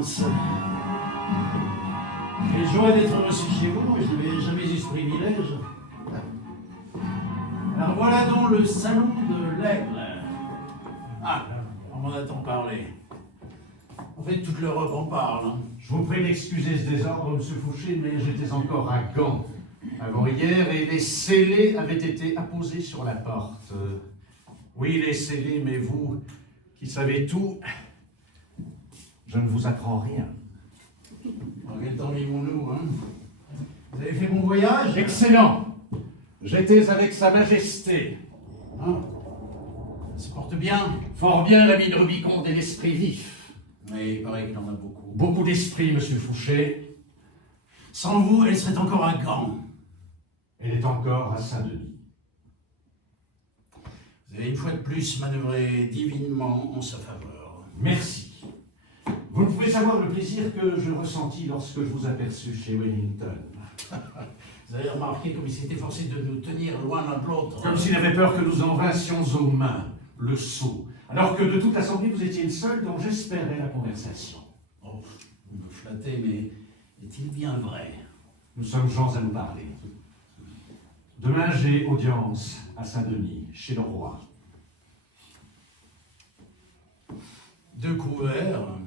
prince. J'ai le joie d'être reçu chez vous, et je n'avais jamais eu ce privilège. Alors voilà donc le salon de l'aigle. Ah, on m'en a tant parlé. En fait, toute l'Europe en parle. Hein. Je vous prie d'excuser ce désordre, monsieur Fouché, mais j'étais encore à Gand avant-hier et les scellés avaient été apposés sur la porte. Oui, les scellés, mais vous, qui savez tout, je ne vous apprends rien. En quel temps vivons-nous, hein? Vous avez fait bon voyage? Excellent! J'étais avec Sa Majesté. Hein? Ça se porte bien? Fort bien, l'ami de Rubicon et l'esprit vif. Mais il paraît qu'il en a beaucoup. Beaucoup d'esprit, monsieur Fouché. Sans vous, elle serait encore à Gand. Elle est encore à Saint-Denis. Vous avez une fois de plus manœuvré divinement en sa faveur. Merci. Vous ne pouvez savoir le plaisir que je ressentis lorsque je vous aperçus chez Wellington. Vous avez remarqué comme il s'était forcé de nous tenir loin l'un de l'autre. Comme s'il avait peur que nous en vincions aux mains, le sceau. Alors que de toute l'assemblée, vous étiez le seul dont j'espérais la conversation. Oh, vous me flattez, mais est-il bien vrai? Nous sommes gens à nous parler. Demain, j'ai audience à Saint-Denis, chez le roi. Deux couverts.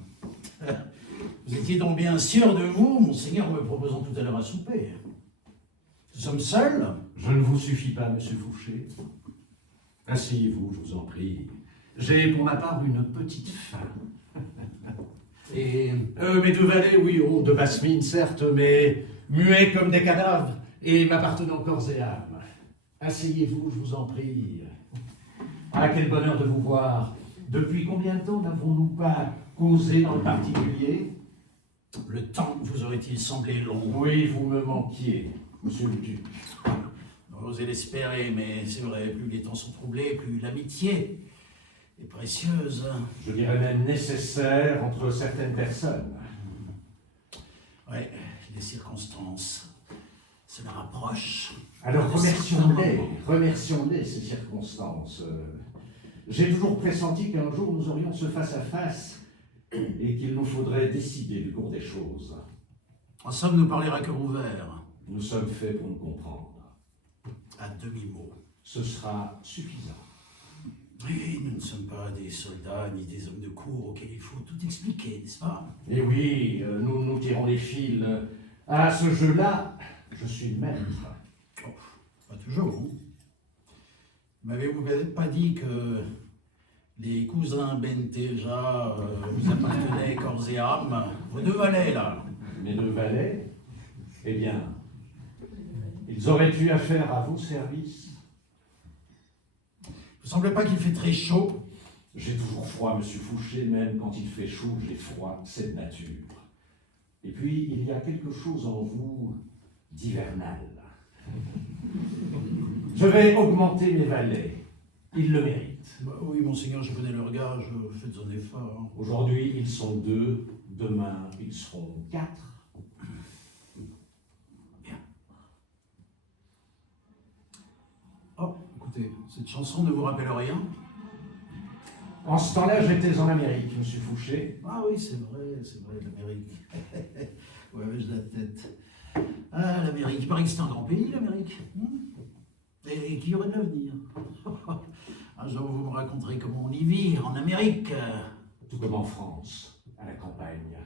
Vous étiez donc bien sûr de vous, monseigneur, me proposant tout à l'heure à souper. Nous sommes seuls? Je ne vous suffis pas, monsieur Fouché. Asseyez-vous, je vous en prie. J'ai pour ma part une petite faim. Et Mes deux valets, oui, de basse mine, certes, mais muets comme des cadavres et m'appartenant corps et âme. Asseyez-vous, je vous en prie. Ah, quel bonheur de vous voir. Depuis combien de temps n'avons-nous pas causé dans le particulier? le temps vous aurait-il semblé long? Oui, vous me manquiez, monsieur le duc. J'osais l'espérer, mais c'est vrai, plus les temps sont troublés, plus l'amitié est précieuse. Je dirais même nécessaire entre certaines personnes. Ouais, les circonstances, cela rapproche. Alors remercions-les, ces circonstances. J'ai toujours pressenti qu'un jour nous aurions ce face-à-face et qu'il nous faudrait décider du cours des choses. En somme, nous parler à cœur ouvert, Nous sommes faits pour nous comprendre. à demi-mot. Ce sera suffisant. Oui, nous ne sommes pas des soldats ni des hommes de cour auxquels il faut tout expliquer, n'est-ce pas? Et oui, nous nous tirons les fils. À ce jeu-là, je suis le maître. Oh, pas toujours. Hein. M'avez-vous peut-être pas dit que les cousins Benteja vous appartenaient corps et âme? Vos deux valets, là. Mes deux valets, eh bien, ils auraient eu affaire à vos services. Vous semblez pas qu'il fait très chaud? J'ai toujours froid, monsieur Fouché, même quand il fait chaud, j'ai froid, c'est de nature. Et puis, il y a quelque chose en vous d'hivernal. Je vais augmenter mes valets. Ils le méritent. Bah, oui, monseigneur, je connais leur gage, faites un effort. Aujourd'hui, ils sont 2, demain, ils seront 4. Bien. Oh, écoutez, cette chanson ne vous rappelle rien? En ce temps-là, j'étais en Amérique, monsieur Fouché. Ah oui, c'est vrai, l'Amérique. Ouais, j'ai la tête. Ah, l'Amérique, il paraît que c'est un grand pays, l'Amérique. Et qu'il y aurait de l'avenir. Un jour, vous me raconterez comment on y vit, en Amérique. Tout comme en France, à la campagne.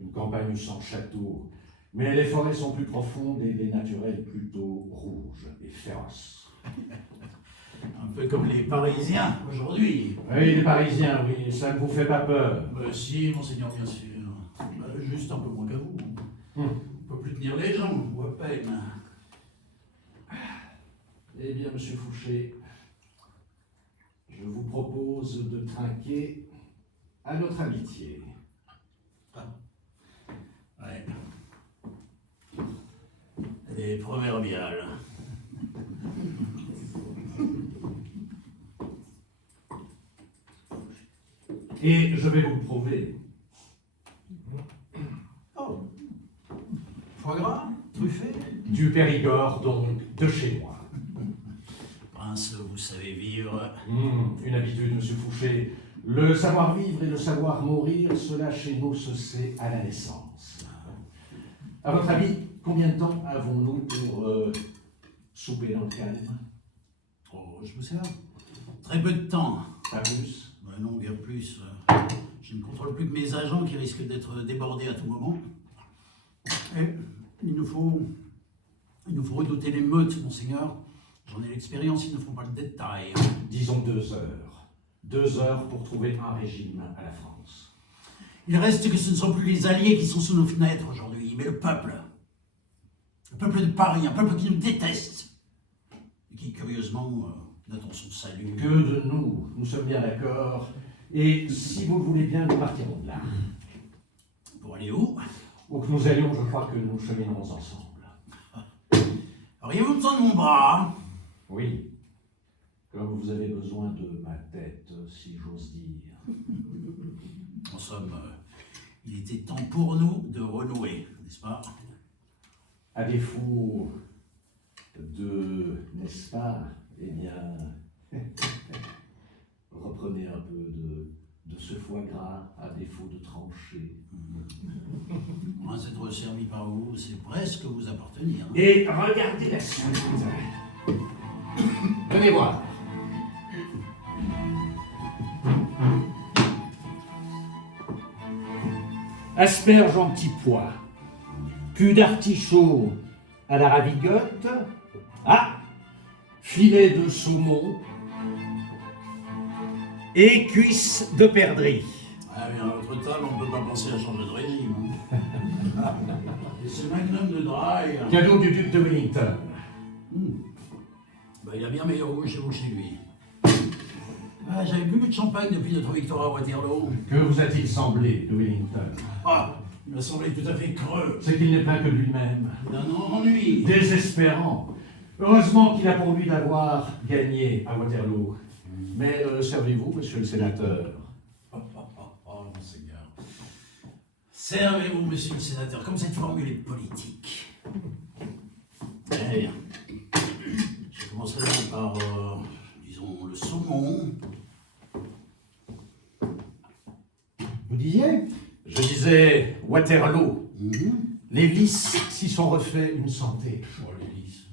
Une campagne sans château. Mais les forêts sont plus profondes et les naturels plutôt rouges et féroces. Un peu comme les Parisiens, aujourd'hui. Oui, les Parisiens, oui, ça ne vous fait pas peur. Si, monseigneur, bien sûr. Juste un peu moins qu'à vous. On ne peut plus tenir les jambes, ou à peine. Eh bien, monsieur Fouché, je vous propose de trinquer à notre amitié. Ah. Ouais. Elle est proverbiale. Et je vais vous le prouver. Oh. Foie gras, truffé. Du Périgord, donc, de chez moi. Prince, vous savez vivre. Une habitude, monsieur Fouché. Le savoir-vivre et le savoir-mourir, cela chez nous se sait à la naissance. À votre avis, combien de temps avons-nous pour souper dans le calme? Oh, je vous sers. Très peu de temps. Pas plus? Non, bien plus. Je ne contrôle plus que mes agents qui risquent d'être débordés à tout moment. Et il nous faut redouter l'émeute, monseigneur. J'en ai l'expérience, ils ne font pas le détail. Disons 2 heures. 2 heures pour trouver un régime à la France. Il reste que ce ne sont plus les alliés qui sont sous nos fenêtres aujourd'hui, mais le peuple. Le peuple de Paris, un peuple qui nous déteste. Et qui, curieusement, n'attend son salut. Que de nous sommes bien d'accord. Et si vous le voulez bien, nous partirons de là. Pour aller où? Où que nous allions, je crois que nous cheminerons ensemble. Auriez-vous besoin de mon bras? Oui. Comme vous avez besoin de ma tête, si j'ose dire. En somme, il était temps pour nous de renouer, n'est-ce pas? À défaut de, n'est-ce pas, eh bien, reprenez un peu de ce foie gras, à défaut de trancher. On s'est resservi par vous, c'est presque vous appartenir. Et regardez la suite. Venez voir. Asperges en petits pois, cul d'artichaut à la ravigote, filet de saumon et cuisses de perdrix. Ah mais à notre table, on ne peut pas penser à changer de régime. Et ce magnum de dry... Cadeau du duc de Wellington. Il a bien meilleur goût chez vous chez lui. J'avais plus bu de champagne depuis notre victoire à Waterloo. Que vous a-t-il semblé de Wellington? Il m'a semblé tout à fait creux. C'est qu'il n'est pas que lui-même. D'un ennui. Désespérant. Heureusement qu'il a pour lui d'avoir gagné à Waterloo. Mais servez-vous, monsieur le sénateur. Monseigneur. Servez-vous, monsieur le sénateur, comme cette formule est politique. Très bien. Je commencerai donc par, disons, le saumon. Vous disiez? Je disais Waterloo. Les lys s'y sont refait une santé. Oh, les lys.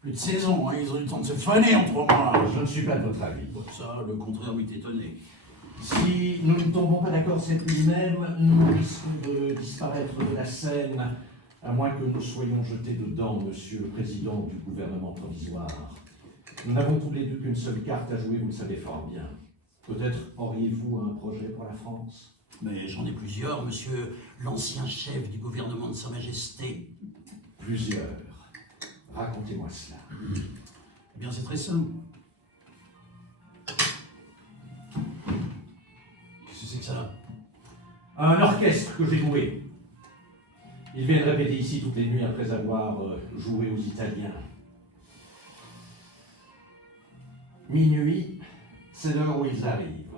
Plus de saison, hein, ils ont eu le temps de se faner en 3 mois. Je ne suis pas de votre avis. Ça, le contraire m'est étonné. Si nous ne tombons pas d'accord cette nuit même, nous risquons de disparaître de la scène, à moins que nous soyons jetés dedans, monsieur le président du gouvernement provisoire. Nous n'avons tous les deux qu'une seule carte à jouer, vous le savez fort bien. Peut-être auriez-vous un projet pour la France? Mais j'en ai plusieurs, monsieur l'ancien chef du gouvernement de Sa Majesté. Plusieurs. Racontez-moi cela. Eh bien, c'est très simple. Qu'est-ce que c'est que ça? Un orchestre que j'ai loué. Ils viennent répéter ici toutes les nuits après avoir joué aux Italiens. Minuit, c'est l'heure où ils arrivent.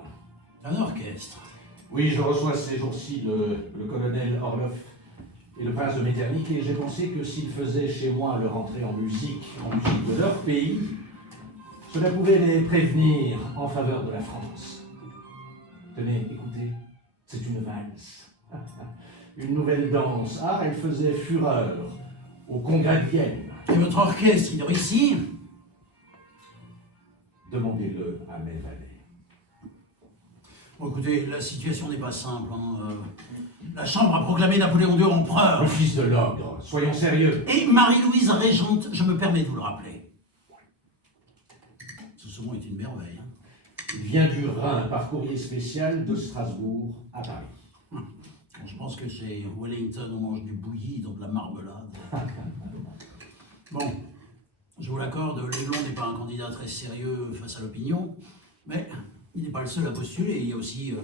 Un orchestre. Oui, je reçois ces jours-ci le colonel Orloff et le prince de Metternich, et j'ai pensé que s'ils faisaient chez moi leur entrée en musique de leur pays, cela pouvait les prévenir en faveur de la France. Tenez, écoutez, c'est une valse. Une nouvelle danse. Elle faisait fureur au congrès de Vienne. Et votre orchestre, il dort ici? Demandez-le à mes valets. Bon, écoutez, la situation n'est pas simple. La Chambre a proclamé Napoléon II empereur. Le fils de l'ogre, soyons sérieux. Et Marie-Louise régente, je me permets de vous le rappeler. Ce saumon est une merveille. Il vient du Rhin par courrier spécial de Strasbourg à Paris. Je pense que chez Wellington, on mange du bouilli dans de la marmelade. Bon, je vous l'accorde, Léglon n'est pas un candidat très sérieux face à l'opinion, mais il n'est pas le seul à postuler. Il y a aussi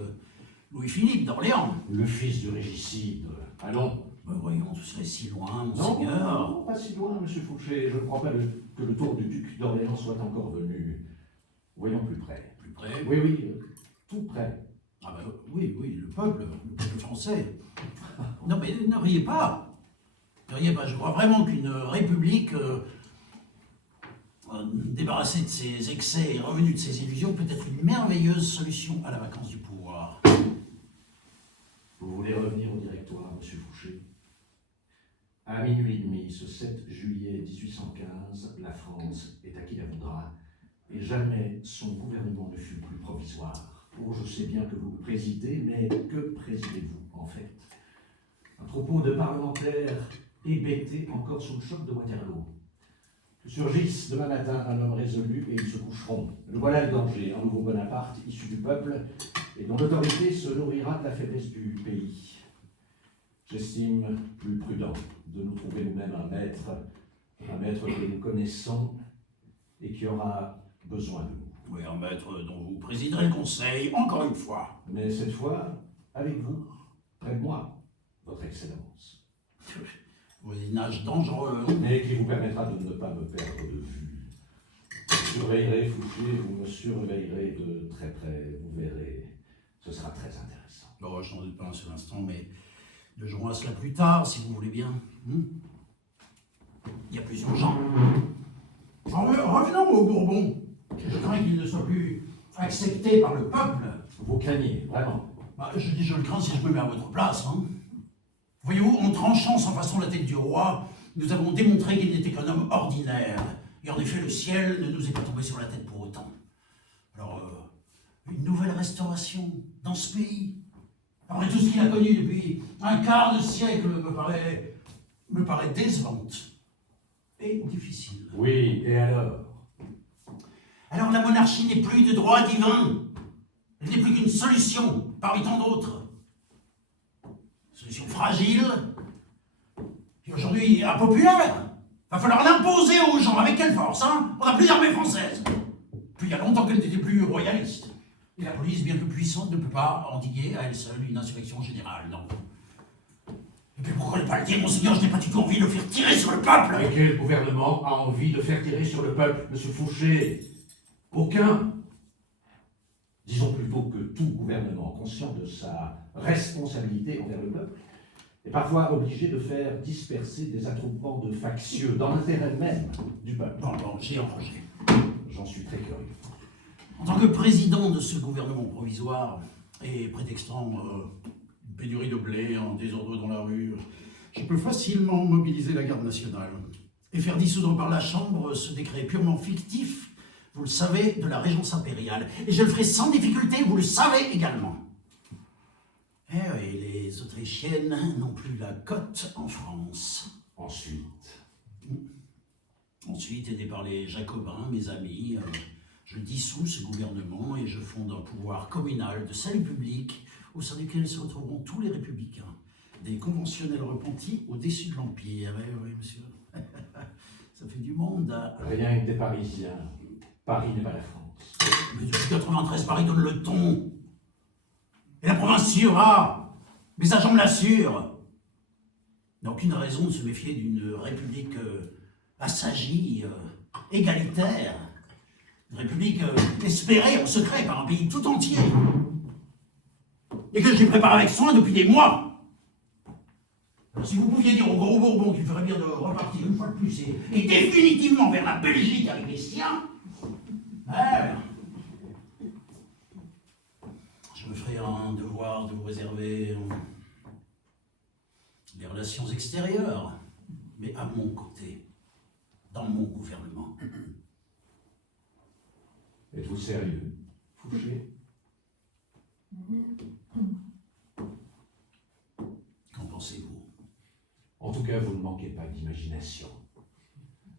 Louis-Philippe d'Orléans. Le fils du régicide. Allons. Voyons, tout serait si loin, Non, monseigneur. non, pas si loin, monsieur Fouché. Je ne crois pas que le tour du duc d'Orléans soit encore venu. Voyons plus près. Plus près? Oui, tout près. Ah ben oui, le peuple français. Non mais ne riez pas. Ne riez pas, je crois vraiment qu'une république Débarrassé de ses excès et revenu de ses illusions peut être une merveilleuse solution à la vacance du pouvoir. Vous voulez revenir au directoire, monsieur Fouché? À minuit et demi, ce 7 juillet 1815, la France est à qui la voudra, et jamais son gouvernement ne fut plus provisoire. Oh, je sais bien que vous le présidez, mais que présidez-vous, en fait? Un troupeau de parlementaires hébétés encore sous le choc de Waterloo. Que surgisse demain matin un homme résolu et ils se coucheront. Le voilà le danger, un nouveau Bonaparte issu du peuple et dont l'autorité se nourrira de la faiblesse du pays. J'estime plus prudent de nous trouver nous-mêmes un maître que nous connaissons et qui aura besoin de nous. Oui, un maître dont vous présiderez le conseil, encore une fois. Mais cette fois, avec vous, près de moi, votre Excellence. Voisinage dangereux. Mais qui vous permettra de ne pas me perdre de vue. Vous surveillerez, Fouché, vous me surveillerez de très près, vous verrez. Ce sera très intéressant. Bon, je n'en doute pas un seul instant, mais de jouons à cela plus tard, si vous voulez bien. Il y a plus urgent. Revenons aux Bourbons. Je crains qu'ils ne soient plus acceptés par le peuple. Vous craignez, vraiment? Je dis je le crains si je me mets à votre place. Voyez-vous, en tranchant sans façon la tête du roi, nous avons démontré qu'il n'était qu'un homme ordinaire. Et en effet, le ciel ne nous est pas tombé sur la tête pour autant. Alors, une nouvelle restauration dans ce pays, après tout ce qu'il a connu depuis un quart de siècle, me paraît décevante et difficile. Oui, et alors? Alors la monarchie n'est plus de droit divin. Elle n'est plus qu'une solution parmi tant d'autres. Solution fragile, et aujourd'hui impopulaire. Va falloir l'imposer aux gens. Avec quelle force, hein? On n'a plus d'armée française. Puis il y a longtemps qu'elle n'était plus royaliste. Et la police, bien que puissante, ne peut pas endiguer à elle seule une insurrection générale, non. Et puis pourquoi ne pas le dire, monseigneur, je n'ai pas du tout envie de le faire tirer sur le peuple. Et quel gouvernement a envie de faire tirer sur le peuple, monsieur Fouché? Aucun. Disons plutôt que tout gouvernement conscient de sa responsabilité envers le peuple est parfois obligé de faire disperser des attroupements de factieux dans l'intérêt même du peuple. Bon, j'ai un projet. J'en suis très curieux. En tant que président de ce gouvernement provisoire, et prétextant une pénurie de blé, un désordre dans la rue, je peux facilement mobiliser la garde nationale et faire dissoudre par la Chambre ce décret purement fictif, vous le savez, de la régence impériale. Et je le ferai sans difficulté, vous le savez également. Eh oui, les Autrichiennes n'ont plus la cote en France. Ensuite, aidé par les Jacobins, mes amis, je dissous ce gouvernement et je fonde un pouvoir communal de salut public au sein duquel se retrouveront tous les républicains, des conventionnels repentis au-dessus de l'Empire. Oui, monsieur. Ça fait du monde. Rien que des Parisiens. Paris n'est pas la France. Mais depuis 93, Paris donne le ton. Et la province suivra. Mes agents me l'assurent. Il n'y a aucune raison de se méfier d'une république assagie, égalitaire. Une république espérée en secret par un pays tout entier. Et que je prépare avec soin depuis des mois. Alors, si vous pouviez dire aux gros Bourbons qu'il ferait bien de repartir une fois de plus et définitivement vers la Belgique avec les siens, je me ferai un devoir de vous réserver les relations extérieures, mais à mon côté, dans mon gouvernement. Êtes-vous sérieux, Fouché? Qu'en pensez-vous? En tout cas, vous ne manquez pas d'imagination.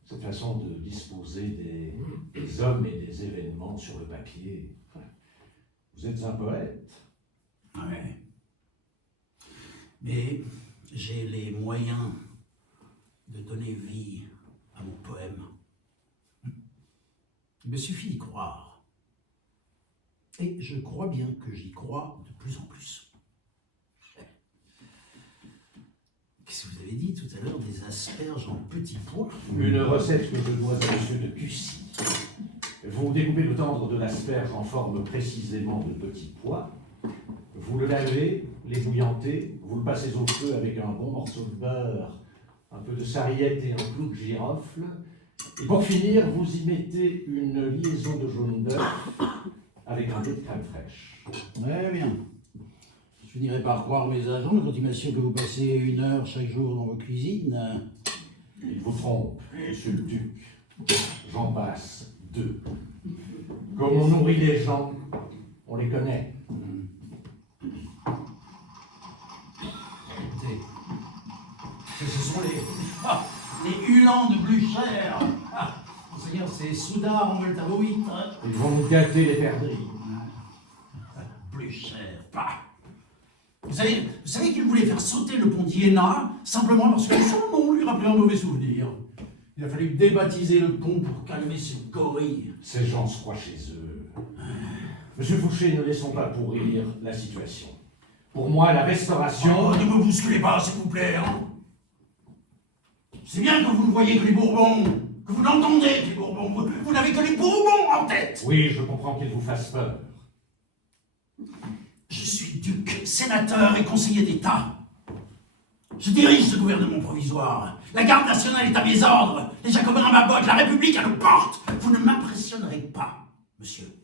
Cette façon de disposer des hommes et des événements sur le papier. Vous êtes un poète. Ouais. Mais j'ai les moyens de donner vie à mon poème. Il me suffit d'y croire. Et je crois bien que j'y crois de plus en plus. Qu'est-ce que vous avez dit tout à l'heure, des asperges en petits pois? Une recette que je dois à monsieur de Cussy. Vous découpez le tendre de l'asperge en forme précisément de petits pois. Vous le lavez, l'ébouillantez, vous le passez au feu avec un bon morceau de beurre, un peu de sarriette et un clou de girofle. Et pour finir, vous y mettez une liaison de jaune d'œuf avec un peu de crème fraîche. Très bien. Je finirai par croire mes agents quand ils m'assurent que vous passez 1 heure chaque jour dans vos cuisines. Il vous trompe, monsieur le duc. J'en passe 2. Comme on nourrit les gens, on les connaît. Écoutez, ce sont les hulans de Blücher. Monseigneur, c'est Soudard en Voltaroït. Ils vont nous gâter les perdrix. Blücher, pas. Vous savez qu'il voulait faire sauter le pont d'Iéna simplement parce que son nom lui rappelait un mauvais souvenir. Il a fallu débaptiser le pont pour calmer ces gorilles. Ces gens se croient chez eux. Monsieur Fouché, ne laissons pas pourrir la situation. Pour moi, la restauration... Oh, ne me bousculez pas, s'il vous plaît, hein. C'est bien que vous ne voyez que les Bourbons, que vous n'entendez que les Bourbons. Vous n'avez que les Bourbons en tête. Oui, je comprends qu'ils vous fassent peur. Je suis duc, sénateur et conseiller d'État. Je dirige ce gouvernement provisoire. La garde nationale est à mes ordres. Les Jacobins à ma botte, la République à nos portes. Vous ne m'impressionnerez pas, monsieur.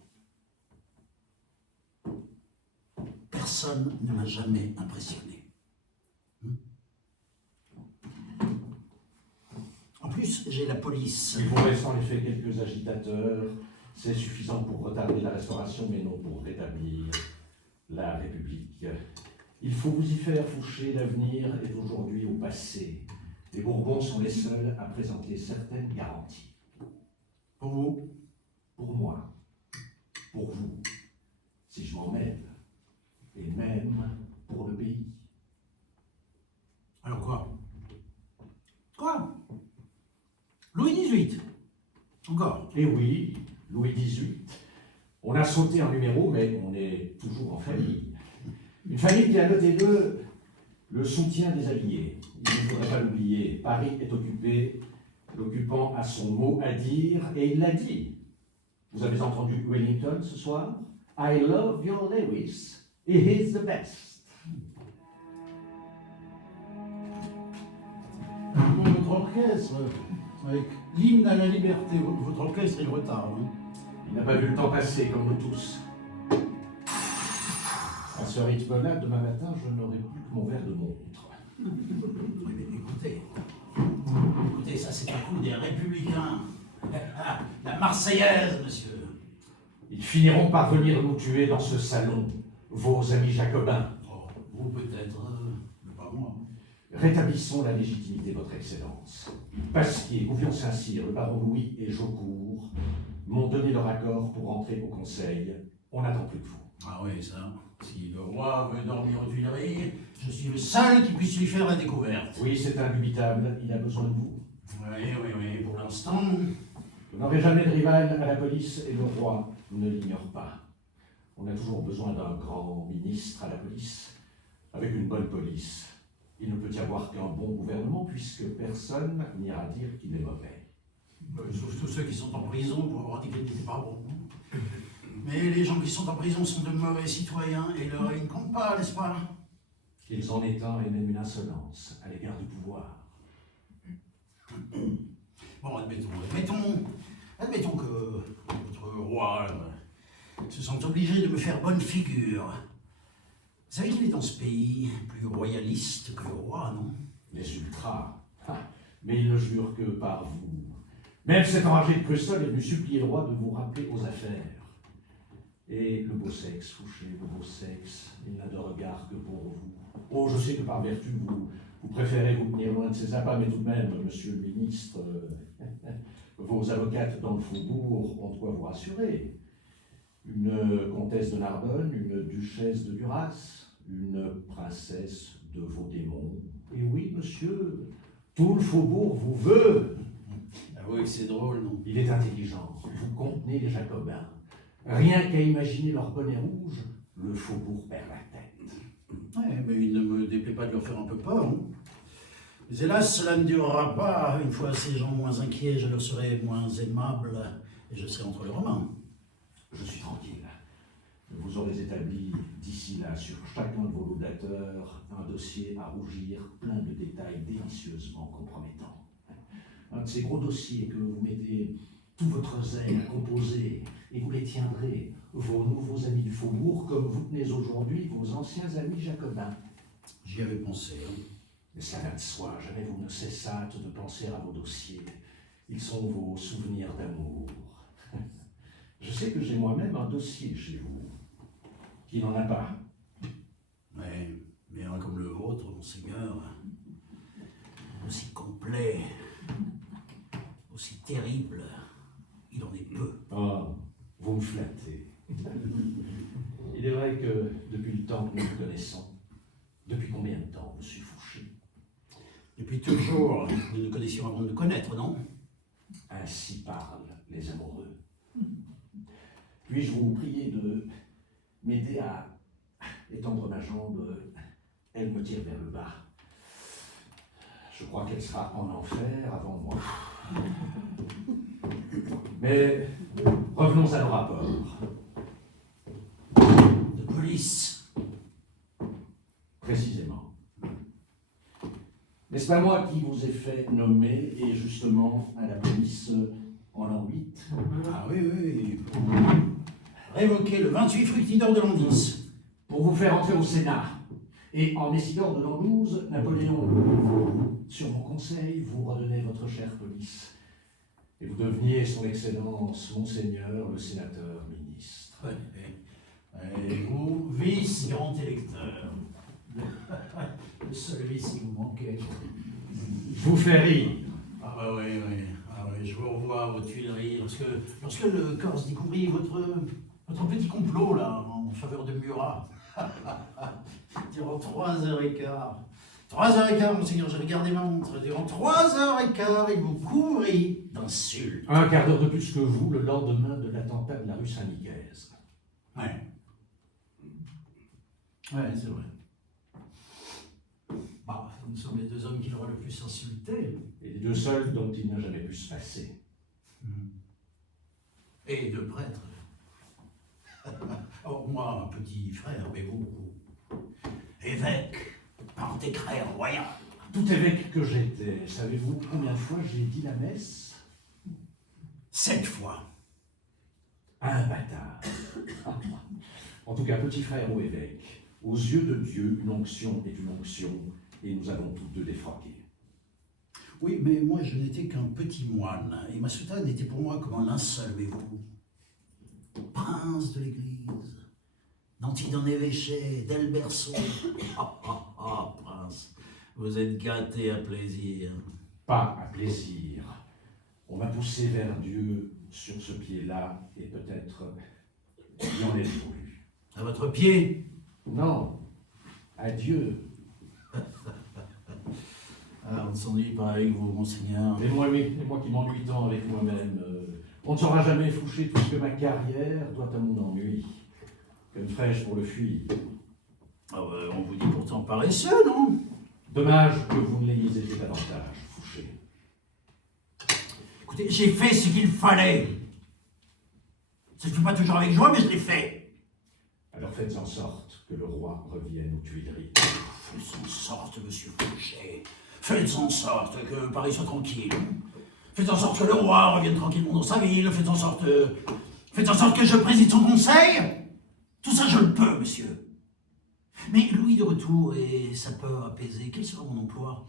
Personne ne m'a jamais impressionné. En plus, j'ai la police. Il vous reste en effet quelques agitateurs. C'est suffisant pour retarder la restauration, mais non pour rétablir la République. Il faut vous y faire, Fouché. L'avenir est aujourd'hui au passé. Les Bourbons sont les seuls à présenter certaines garanties. Pour vous? Pour moi. Pour vous. Si je m'en mêle. Et même pour le pays. Alors quoi? Quoi? Louis XVIII? Encore? Eh oui, Louis XVIII. On a sauté un numéro, mais on est toujours en famille. Une famille qui a, notez-le, le soutien des Alliés. Il ne faudrait pas l'oublier. Paris est occupé, l'occupant a son mot à dire, et il l'a dit. Vous avez entendu Wellington ce soir? I love your Lewis. He is the best. Votre orchestre, avec l'hymne à la liberté, votre orchestre est en retard. Hein. Il n'a pas vu le temps passer, comme nous tous. À ce rythme-là, demain matin, je n'aurai plus que mon verre de montre. Oui, mais écoutez, ça c'est un coup des Républicains. La Marseillaise, monsieur. Ils finiront par venir nous tuer dans ce salon, vos amis jacobins. Oh, vous peut-être, mais pas moi. Rétablissons la légitimité, votre Excellence. Pasquier, Gouvion-Saint-Cyr, le baron Louis et Jaucourt m'ont donné leur accord pour entrer au Conseil. On n'attend plus que vous. Ah oui, ça. Si le roi veut dormir aux Tuileries, je suis le seul qui puisse lui faire la découverte. Oui, c'est indubitable, il a besoin de vous. Oui, pour l'instant. Vous n'aurez jamais de rival à la police et le roi ne l'ignore pas. On a toujours besoin d'un grand ministre à la police. Avec une bonne police, il ne peut y avoir qu'un bon gouvernement puisque personne n'ira dire qu'il est mauvais. Sauf tous ceux qui sont en prison pour avoir dit qu'il n'était pas bon. Mais les gens qui sont en prison sont de mauvais citoyens et leur ne compte pas, n'est-ce pas? Ils en est un et même une insolence à l'égard du pouvoir. Bon, admettons que votre roi se sent obligé de me faire bonne figure. Vous savez qu'il est dans ce pays plus royaliste que le roi, non? Les ultras. Ah, mais il ne jure que par vous. Même cet enragé de Bristol est venu supplier le roi de vous rappeler aux affaires. Et le beau sexe, Fouché, le beau sexe, il n'a de regard que pour vous. Oh, je sais que par vertu, vous préférez vous tenir loin de ces appâts, mais tout de même, monsieur le ministre, vos avocates dans le faubourg ont de quoi vous rassurer. Une comtesse de Narbonne, une duchesse de Duras, une princesse de Vaudémont. Et oui, monsieur, tout le faubourg vous veut. Ah oui, c'est drôle, non? Il est intelligent, vous contenez les Jacobins. Rien qu'à imaginer leur bonnet rouge, le faubourg perd la tête. Ouais, mais il ne me déplaît pas de leur faire un peu peur, hein. Mais hélas, cela ne durera pas. Une fois ces gens moins inquiets, je leur serai moins aimable et je serai entre leurs mains. Je suis tranquille. Vous aurez établi d'ici là sur chacun de vos laudateurs un dossier à rougir plein de détails délicieusement compromettants. un de ces gros dossiers que vous mettez tout votre zèle à composer, et vous les tiendrez, vos nouveaux amis du faubourg, comme vous tenez aujourd'hui vos anciens amis jacobins. J'y avais pensé. Hein. Mais ça va de soi, jamais vous ne cessâtes de penser à vos dossiers. Ils sont vos souvenirs d'amour. Je sais que j'ai moi-même un dossier chez vous. Qui n'en a pas? Ouais, mais un comme le vôtre, monseigneur, aussi complet, aussi terrible, il en est peu. Oh, vous me flattez. Il est vrai que depuis le temps que nous nous connaissons, depuis combien de temps, monsieur Fouché? Depuis toujours, nous nous connaissions avant de nous connaître, non? Ainsi parlent les amoureux. Puis-je vous prier de m'aider à étendre ma jambe? Elle me tire vers le bas. Je crois qu'elle sera en enfer avant moi. Mais revenons à nos rapports. De police. Précisément. N'est-ce pas moi qui vous ai fait nommer, et justement à la police en l'an 8? Ah oui, oui, pour révoquer le 28 fructidor de l'an 10. Pour vous faire entrer au Sénat. Et en Messidor de l'an 12, Napoléon, sur mon conseil, vous redonnez votre chère police. Et vous deveniez son excellence, monseigneur, le sénateur ministre. Et vous, vice-grand électeur. Le seul vice qui vous manquait. Je vous fais rire. Ah bah oui, oui. Ah oui, je vous revois aux Tuileries. Lorsque le Corse découvrit votre petit complot, là, en faveur de Murat. Durant 3h15. 3h15, monseigneur, j'ai regardé ma montre. Durant 3h15, il vous couvrit d'insultes. Un quart d'heure de plus que vous, le lendemain de l'attentat de la rue Saint-Nicaise. Ouais. Ouais, c'est vrai. Bah, nous sommes les deux hommes qui l'auraient le plus insulté. Et les deux seuls dont il n'a jamais pu se passer. Et deux prêtres. Or, moi, un petit frère, mais vous, évêque, par décret royal. Tout évêque que j'étais, savez-vous combien de fois j'ai dit la messe? 7 fois. Un bâtard. En tout cas, petit frère ou évêque, aux yeux de Dieu, une onction est une onction, et nous avons tous deux défroqué. Oui, mais moi, je n'étais qu'un petit moine, et ma soutane était pour moi comme un linceul, mais vous, prince de l'Église, nanti d'un évêché, dès le berceau. Prince, vous êtes gâté à plaisir. Pas à plaisir. On m'a poussé vers Dieu sur ce pied-là, et peut-être y en êtes voulu. À votre pied? Non, à Dieu. Ah, on ne s'ennuie pas avec vous, monseigneur. Et moi qui m'ennuie tant avec moi-même, on ne saura jamais Fouché tout ce que ma carrière doit à mon ennui. Comme fraîche pour le fuir. Ah ouais, on vous dit pourtant paresseux, non? Dommage que vous ne l'ayez été davantage, Fouché. Écoutez, j'ai fait ce qu'il fallait. Ça ne fait pas toujours avec joie, mais je l'ai fait. Alors faites en sorte que le roi revienne aux Tuileries. Faites en sorte, monsieur Fouché. Faites en sorte que Paris soit tranquille. Faites en sorte que le roi revienne tranquillement dans sa ville. Faites en sorte que je préside son conseil. Tout ça, je le peux, monsieur. Mais Louis de retour et sa peur apaisée, quel sera mon emploi?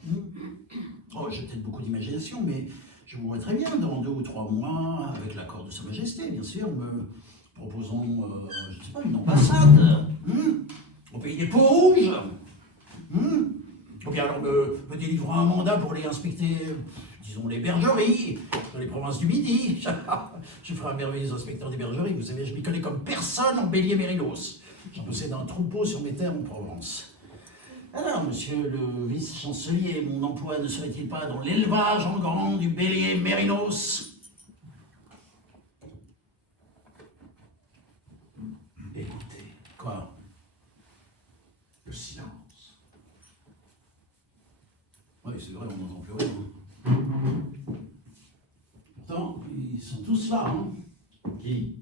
Oh, j'ai peut-être beaucoup d'imagination, mais je vous vois très bien dans 2 ou 3 mois, avec l'accord de Sa Majesté, bien sûr, me proposant, je ne sais pas, une ambassade au pays des peaux rouges. Ou bien alors me délivrant un mandat pour aller inspecter, disons, les bergeries dans les provinces du Midi. Je ferai un merveilleux inspecteur des bergeries, vous savez, je m'y connais comme personne en bélier mérinos. J'en possède un troupeau sur mes terres en Provence. Alors, monsieur le vice-chancelier, mon emploi ne serait-il pas dans l'élevage en grand du bélier mérinos? Écoutez, Quoi? le silence. Oui, c'est vrai, on n'entend plus rien. Pourtant, ils sont tous là, hein? Qui?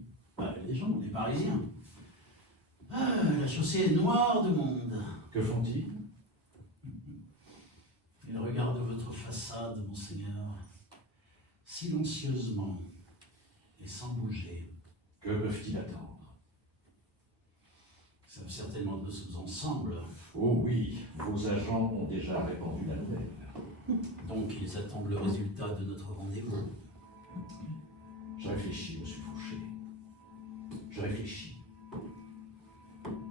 Les gens, les Parisiens. Ah, la chaussée est noire de monde. Que font-ils? Ils regardent votre façade, monseigneur. silencieusement et sans bouger. Que peuvent-ils attendre? Ils savent certainement que nous sommes ensemble, Oh oui, vos agents ont déjà répandu la nouvelle. donc ils attendent le résultat de notre rendez-vous. Je réfléchis, monsieur Fouché. Je réfléchis.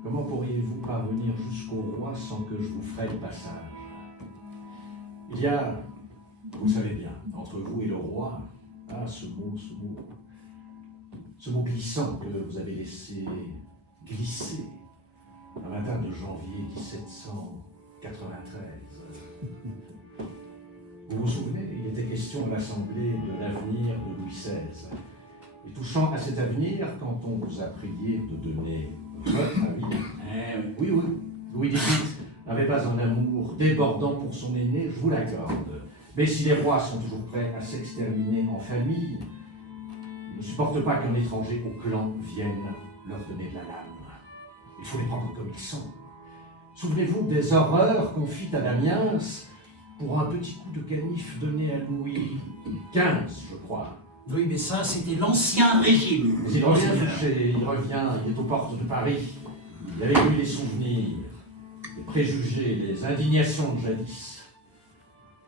Comment pourriez-vous parvenir jusqu'au roi sans que je vous fraye le passage? Il y a, vous savez bien, entre vous et le roi, ce mot glissant que vous avez laissé glisser un matin de janvier 1793. Vous vous souvenez, il était question à l'Assemblée de l'avenir de Louis XVI. Et touchant à cet avenir, quand on vous a prié de donner votre avis, oui, Louis XVIII n'avait pas un amour débordant pour son aîné, je vous l'accorde. Mais si les rois sont toujours prêts à s'exterminer en famille, ils ne supportent pas qu'un étranger au clan vienne leur donner de la lame. Il faut les prendre comme ils sont. Souvenez-vous des horreurs qu'on fit à Damiens pour un petit coup de canif donné à Louis XV, je crois. Oui, mais ça, c'était l'Ancien Régime. Mais il revient, Fouché, il revient, il est aux portes de Paris. Il a avec lui les souvenirs, les préjugés, les indignations de jadis.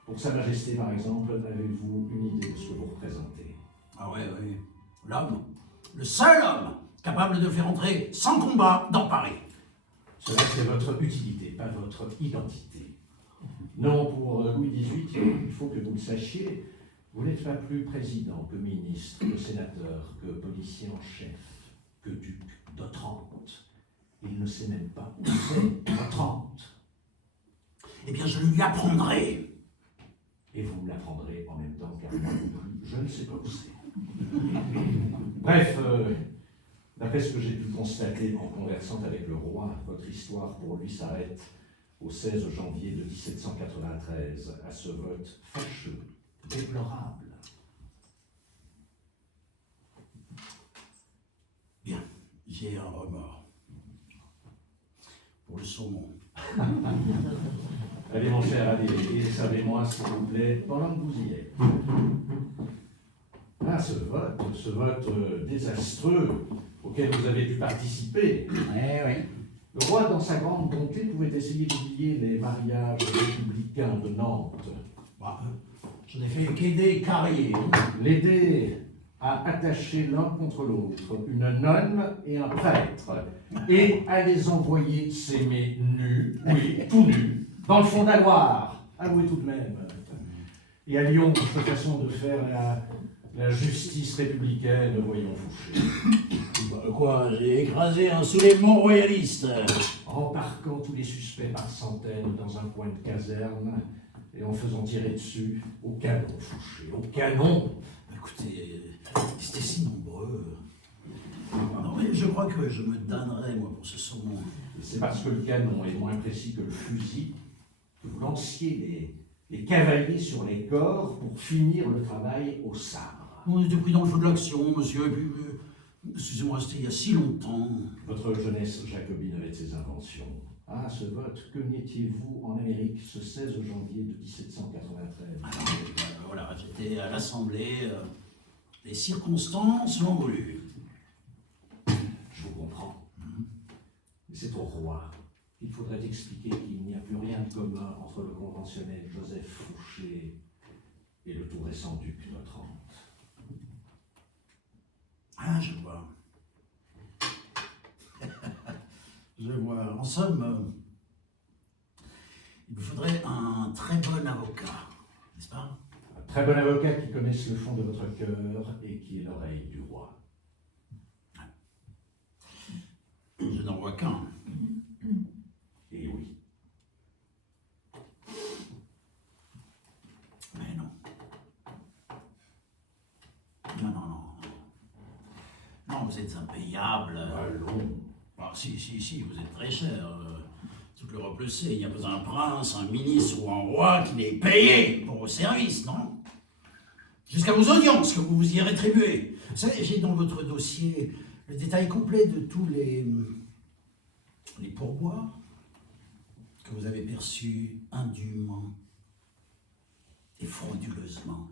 Pour Sa Majesté, par exemple, avez-vous une idée de ce que vous représentez? Ah ouais, oui. L'homme, le seul homme capable de faire entrer sans combat dans Paris. Cela, c'est votre utilité, pas votre identité. Non, pour Louis XVIII, il faut que vous le sachiez, vous n'êtes pas plus président que ministre, que sénateur, que policier en chef, que duc d'Otrante. Il ne sait même pas où c'est Otrante. Eh bien, je lui apprendrai. Et vous me l'apprendrez en même temps, car moi non plus, je ne sais pas où c'est. Bref, d'après ce que j'ai pu constater en conversant avec le roi, votre histoire pour lui s'arrête au 16 janvier de 1793, à ce vote fâcheux, déplorable. Bien, j'ai un remords. Pour le saumon. Allez mon cher, allez, et servez-moi s'il vous plaît, pendant que vous y êtes. Ah, ce vote désastreux auquel vous avez pu participer. Oui. Le roi, dans sa grande bonté, pouvait essayer d'oublier les mariages républicains de Nantes. Bah, je n'ai fait qu'aider Carrier. L'aider à attacher l'un contre l'autre une nonne et un prêtre, et à les envoyer s'aimer nus, oui, tout nus, dans le fond de la Loire. Avouez tout de même. Et à Lyon, votre façon de faire la justice républicaine, voyons Fouché. Quoi, j'ai écrasé un soulèvement royaliste. En parquant tous les suspects par centaines dans un coin de caserne, et en faisant tirer dessus au canon, Fouché, au canon. Écoutez, c'était si nombreux. Non, mais je crois que je me damnerais, moi, pour ce saumon. C'est parce que le canon est moins précis que le fusil que vous lanciez les cavaliers sur les corps pour finir le travail au sabre. On était pris dans le feu de l'action, monsieur, et puis, excusez-moi, c'était il y a si longtemps. Votre jeunesse jacobine avec ses inventions. Ah, ce vote, que n'étiez-vous en Amérique ce 16 janvier de 1793? Voilà, j'étais à l'Assemblée, les circonstances l'ont voulu. Je vous comprends. Mais c'est au roi qu'il faudrait expliquer qu'il n'y a plus rien de commun entre le conventionnel Joseph Fouché et le tout récent duc d'Otrante. Ah, je vois. Je vois. En somme, il vous faudrait un très bon avocat, n'est-ce pas? Un très bon avocat qui connaisse le fond de votre cœur et qui est l'oreille du roi. Je n'en vois qu'un. Et oui. Mais non. Non. Non, vous êtes impayable. Allons. Ah, si, vous êtes très cher. Toute l'Europe le sait. Il n'y a pas un prince, un ministre ou un roi qui n'est payé pour vos services, non? Jusqu'à vos audiences que vous vous y rétribuez. Vous savez, j'ai dans votre dossier le détail complet de tous les pourboires que vous avez perçus indûment et frauduleusement.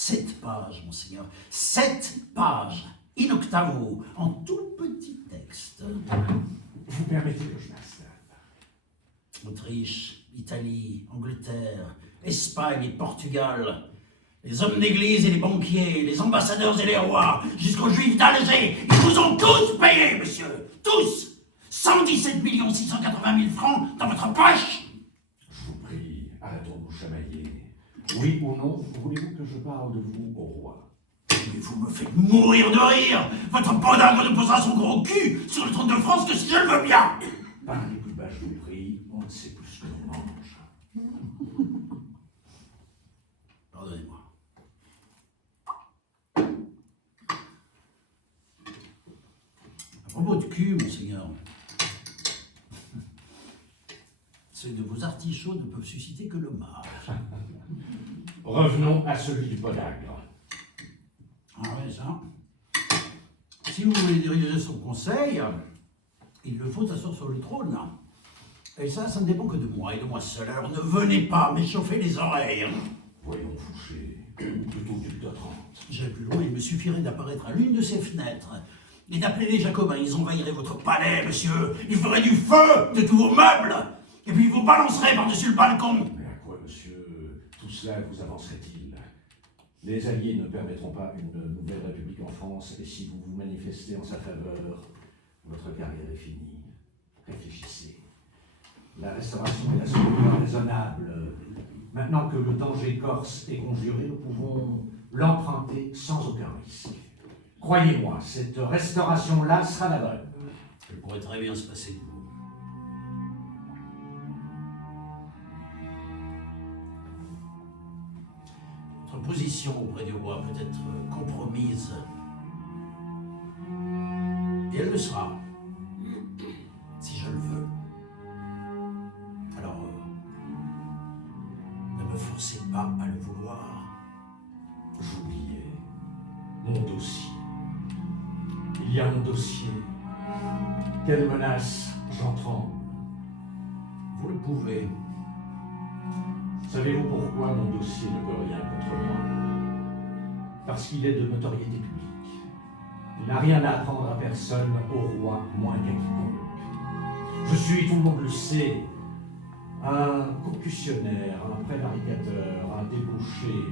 7 pages, monseigneur. 7 pages, in octavo, en tout petit texte. Vous permettez que je m'installe? Autriche, Italie, Angleterre, Espagne et Portugal. Les hommes d'église et les banquiers, les ambassadeurs et les rois, jusqu'aux juifs d'Alger, ils vous ont tous payé, monsieur. Tous. 117 680 000 francs dans votre poche. Je vous prie, arrêtons-nous chamailler. Oui ou non, voulez-vous que je parle de vous au roi? Mais vous me faites mourir de rire. Votre podagre ne posera son gros cul sur le trône de France que si je le veux bien. Parlez plus bas, je vous prie, on ne sait plus ce que l'on mange. Pardonnez-moi. À propos de cul, monseigneur, ceux de vos artichauts ne peuvent susciter que l'hommage. Revenons à celui du podagre. Ah ouais, ça. Si vous voulez diriger son conseil, il le faut asseoir sur le trône. Et ça ne dépend que de moi et de moi seul. Alors ne venez pas m'échauffer les oreilles. Voyons, Fouché, ou plutôt du 30. J'irai plus loin, il me suffirait d'apparaître à l'une de ces fenêtres et d'appeler les Jacobins. Ils envahiraient votre palais, monsieur. Ils feraient du feu de tous vos meubles. Et puis ils vous balanceraient par-dessus le balcon. Mais à quoi, monsieur, tout cela vous avancerait-il? Les Alliés ne permettront pas une nouvelle république en France, et si vous vous manifestez en sa faveur, votre carrière est finie. Réfléchissez. La restauration est la solution raisonnable. Maintenant que le danger corse est conjuré, nous pouvons l'emprunter sans aucun risque. Croyez-moi, cette restauration-là sera la bonne. Elle pourrait très bien se passer de vous. Votre position auprès du roi peut être compromise. Et elle le sera, si je le veux. Alors, ne me forcez pas à le vouloir. J'oubliais mon dossier. Il y a mon dossier. Quelle menace, j'en tremble. Vous le pouvez. Savez-vous pourquoi mon dossier ne peut rien contre moi? Parce qu'il est de notoriété publique. Il n'a rien à apprendre à personne, au roi, moins qu'à quiconque. Je suis, tout le monde le sait, un concussionnaire, un prévaricateur, un débauché,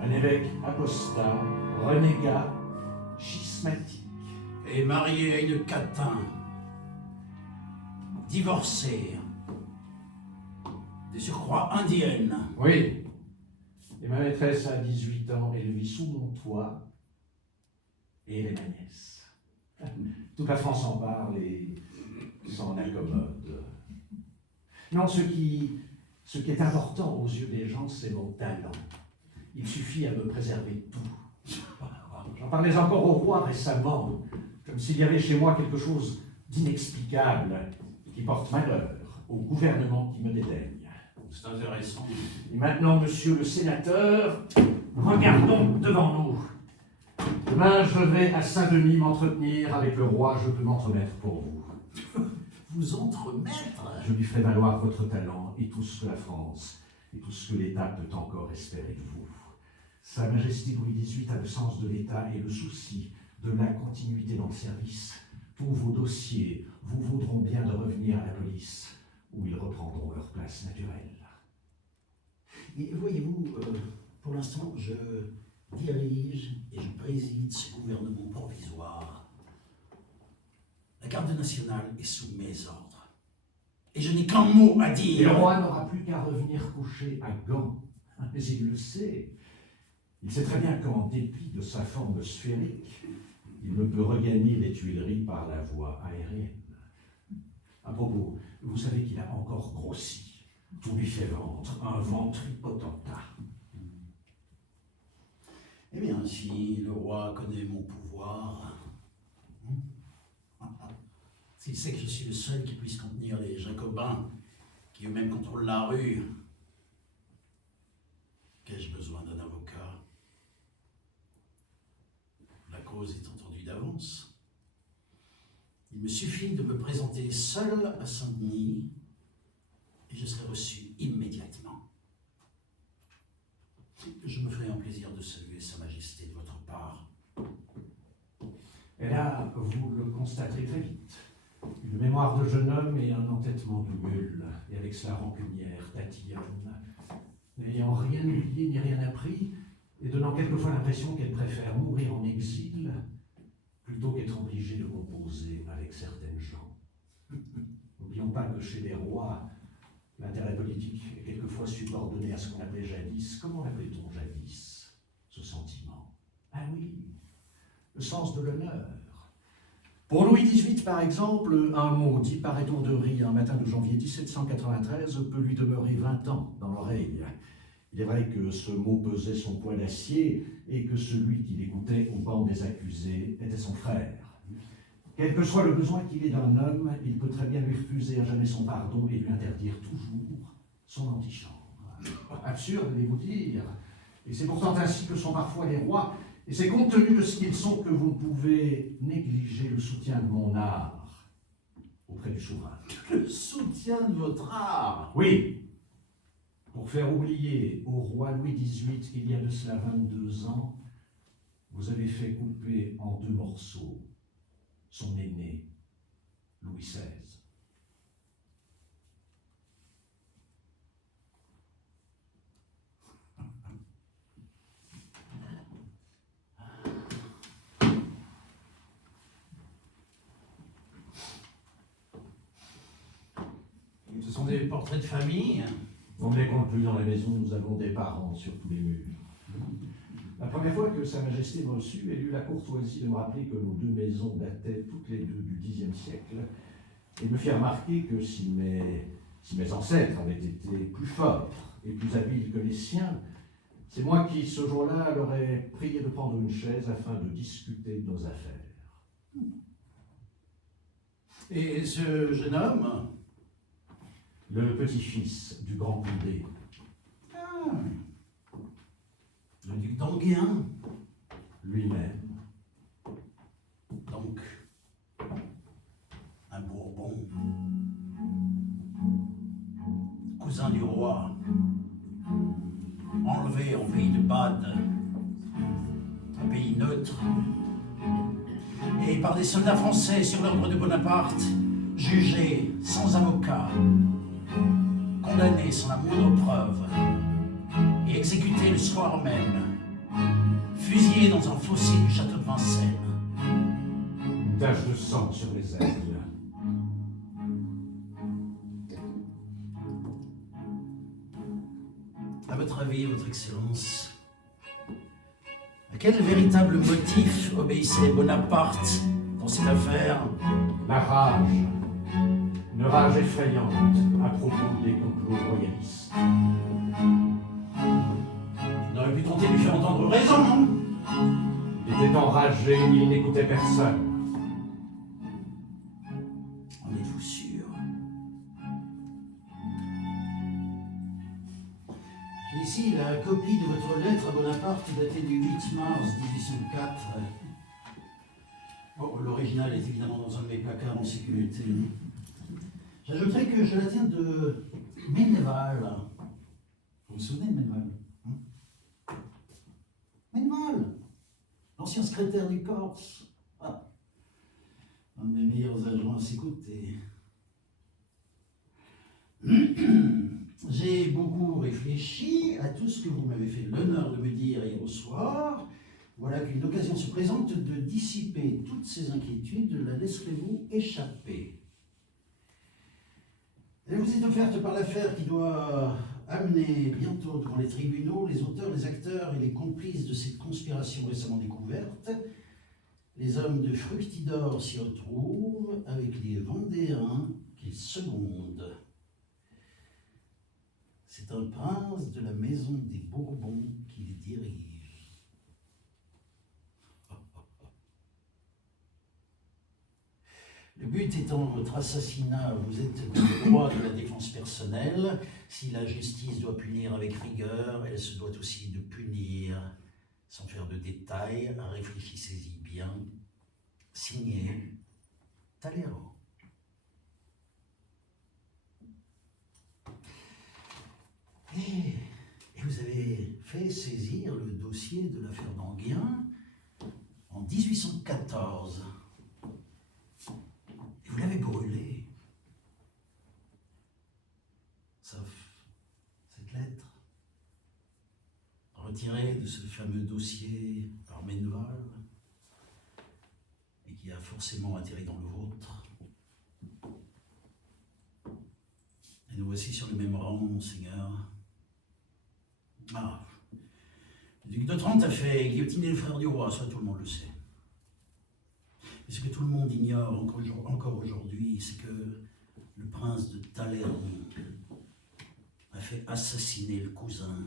un évêque apostat, renégat, schismatique. Et marié à une catin. Divorcé. De surcroît indienne. Oui. Et ma maîtresse a 18 ans, elle vit sous mon toit, et elle est ma nièce. Toute la France en parle et s'en accommode. Non, ce qui est important aux yeux des gens, c'est mon talent. Il suffit à me préserver tout. J'en parlais encore au roi récemment, comme s'il y avait chez moi quelque chose d'inexplicable qui porte malheur au gouvernement qui me dédaigne. C'est intéressant. Et maintenant, monsieur le sénateur, regardons devant nous. Demain, je vais à Saint-Denis m'entretenir avec le roi, je peux m'entremettre pour vous. Vous entremettre? Je lui ferai valoir votre talent et tout ce que la France et tout ce que l'État peut encore espérer de vous. Sa Majesté Louis XVIII a le sens de l'État et le souci de la continuité dans le service. Tous vos dossiers vous vaudront bien de revenir à la police, où ils reprendront leur place naturelle. Et voyez-vous, pour l'instant, je dirige et je préside ce gouvernement provisoire. La garde nationale est sous mes ordres. Et je n'ai qu'un mot à Et dire. le roi n'aura plus qu'à revenir coucher à Gand. Mais il le sait. Il sait très bien qu'en dépit de sa forme sphérique, il ne peut regagner les Tuileries par la voie aérienne. À propos, vous savez qu'il a encore grossi. Tout lui fait ventre, un ventre potentat. Eh bien, si le roi connaît mon pouvoir, s'il sait que je suis le seul qui puisse contenir les Jacobins, qui eux-mêmes contrôlent la rue, qu'ai-je besoin d'un avocat? La cause est entendue d'avance. Il me suffit de me présenter seul à Saint-Denis et je serai reçu immédiatement. Je me ferai un plaisir de saluer Sa Majesté de votre part. Et là, vous le constaterez très vite. Une mémoire de jeune homme et un entêtement de mule, et avec cela rancunière, tatillonne, n'ayant rien oublié ni rien appris, et donnant quelquefois l'impression qu'elle préfère mourir en exil plutôt qu'être obligée de composer avec certaines gens. N'oublions pas que chez les rois, l'intérêt politique est quelquefois subordonné à ce qu'on appelait jadis. Comment l'appelait-on jadis, ce sentiment? Ah oui, le sens de l'honneur. Pour Louis XVIII, par exemple, un mot dit par étourderie un matin de janvier 1793 peut lui demeurer 20 ans dans l'oreille. Il est vrai que ce mot pesait son poids d'acier et que celui qui l'écoutait au banc des accusés était son frère. Quel que soit le besoin qu'il ait d'un homme, il peut très bien lui refuser à jamais son pardon et lui interdire toujours son antichambre. Absurde, allez-vous dire. Et c'est pourtant ainsi que sont parfois les rois. Et c'est compte tenu de ce qu'ils sont que vous ne pouvez négliger le soutien de mon art auprès du souverain. Le soutien de votre art? Oui, pour faire oublier au roi Louis XVIII qu'il y a de cela 22 ans, vous avez fait couper en 2 morceaux son aîné, Louis XVI. Ce sont des portraits de famille. On ne les compte plus dans la maison, nous avons des parents sur tous les murs. La première fois que Sa Majesté m'a reçu, elle eut la courtoisie de me rappeler que nos 2 maisons dataient toutes les deux du Xe siècle, et me fit remarquer que si mes ancêtres avaient été plus forts et plus habiles que les siens, c'est moi qui, ce jour-là, leur ai prié de prendre une chaise afin de discuter de nos affaires. Et ce jeune homme? Le petit-fils du grand Condé. Ah, le duc d'Enghien. Lui-même. Donc, un Bourbon. Cousin du roi. Enlevé en pays de Bade. Un pays neutre. Et par des soldats français sur l'ordre de Bonaparte, jugé sans avocat, condamné sans la moindre preuve, et exécuté le soir même, fusillé dans un fossé du château de Vincennes. Une tache de sang sur les ailes. À votre avis, votre Excellence, à quel véritable motif obéissait Bonaparte dans cette affaire? La rage. Une rage effrayante à propos des complots royalistes. On aurait pu tenter de lui faire entendre raison, non? Il était enragé, il n'écoutait personne. En êtes-vous sûr? J'ai ici la copie de votre lettre à Bonaparte datée du 8 mars 1804. Bon, l'original est évidemment dans un de mes placards en sécurité. J'ajouterais que je la tiens de Meneval. Vous vous souvenez de Meneval? Meneval, l'ancien secrétaire du Corse. Ah, un de mes meilleurs agents à s'écouter. J'ai beaucoup réfléchi à tout ce que vous m'avez fait l'honneur de me dire hier au soir. Voilà qu'une occasion se présente de dissiper toutes ces inquiétudes. La laisserez-vous échapper? Elle vous est offerte par l'affaire qui doit amener bientôt devant les tribunaux les auteurs, les acteurs et les complices de cette conspiration récemment découverte. Les hommes de Fructidor s'y retrouvent avec les Vendéens qu'ils secondent. C'est un prince de la maison des Bourbons qui les dirige. Le but étant votre assassinat, vous êtes le droit de la défense personnelle. Si la justice doit punir avec rigueur, elle se doit aussi de punir sans faire de détails. Réfléchissez-y bien. Signé Talleyrand. Et vous avez fait saisir le dossier de l'affaire d'Anguien en 1814. Et vous l'avez brûlé. Sauf cette lettre, retirée de ce fameux dossier par Menneval, et qui a forcément atterri dans le vôtre. Et nous voici sur le même rang, monseigneur. Ah, le duc de Trente a fait guillotiner le frère du roi, ça tout le monde le sait. Mais ce que tout le monde ignore encore aujourd'hui, c'est que le prince de Talleyrand a fait assassiner le cousin.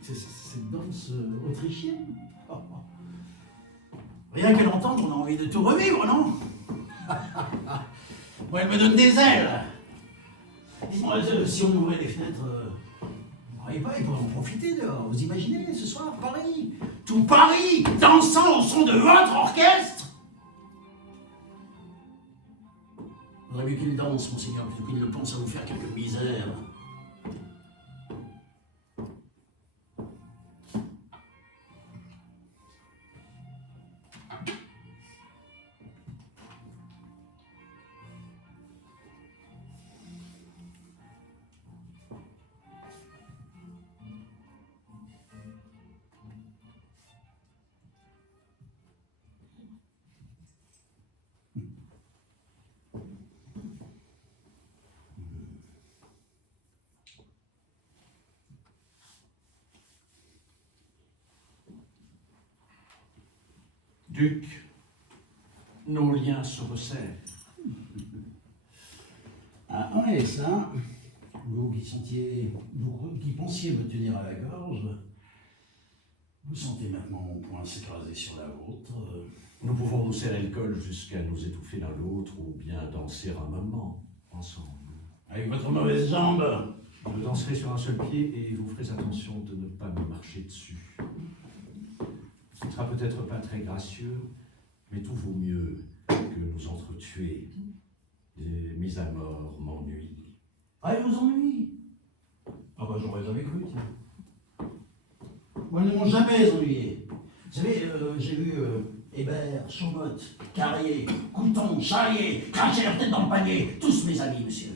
C'est cette danse autrichienne. Oh, oh. Rien qu'à l'entendre, on a envie de tout revivre, non? Moi, elle me donne des ailes. Dites-moi, si on ouvrait les fenêtres, vous ne croyez pas, ils pourraient en profiter dehors. Vous imaginez, ce soir, Paris, tout Paris, dansant au son de votre orchestre? Il vaudrait mieux qu'il danse, monseigneur, plutôt qu'il ne pense à vous faire quelques misères. Duc, nos liens se resserrent. Ah ouais, ça, vous qui pensiez me tenir à la gorge, vous sentez maintenant mon poing s'écraser sur la vôtre. Nous pouvons nous serrer le col jusqu'à nous étouffer l'un l'autre ou bien danser un moment ensemble. Avec votre mauvaise jambe. Je danserai sur un seul pied et vous ferez attention de ne pas me marcher dessus. Ce ne sera peut-être pas très gracieux, mais tout vaut mieux que nous entretuer. Les mises à mort m'ennuient. Ah, ils vous ennuient? Ah bah j'aurais jamais cru, tiens. Moi, ils ne m'ont jamais ennuyé. Vous savez, j'ai vu Hébert, Chaumotte, Carrier, Couton, Charrier, cracher leur tête dans le panier. Tous mes amis, monsieur.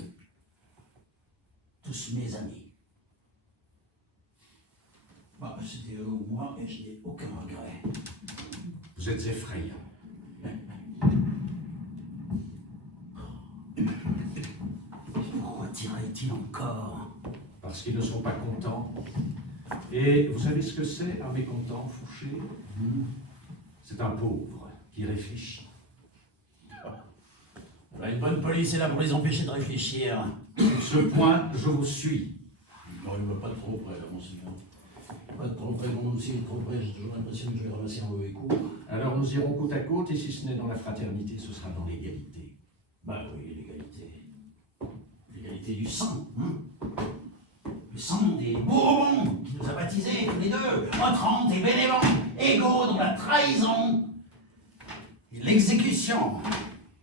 Tous mes amis. Bah, c'était eux ou moi et je n'ai aucun regret. Vous êtes effrayant. Pourquoi tiraient-ils encore? Parce qu'ils ne sont pas contents. Et vous savez ce que c'est, un mécontent, Fouché? C'est un pauvre qui réfléchit. Une bonne police est là pour les empêcher de réfléchir. Sur ce point, je vous suis. Bon, il ne va pas trop près, là, monseigneur. Pas trop près, moi aussi, trop près, j'ai toujours l'impression que je vais ramasser un mauvais coup. Alors nous irons côte à côte, et si ce n'est dans la fraternité, ce sera dans l'égalité. Bah oui, l'égalité. L'égalité du sang, hein? Le sang des Bourbons, qui nous a baptisés tous les deux, entrantes et bénévents, égaux dans la trahison et l'exécution.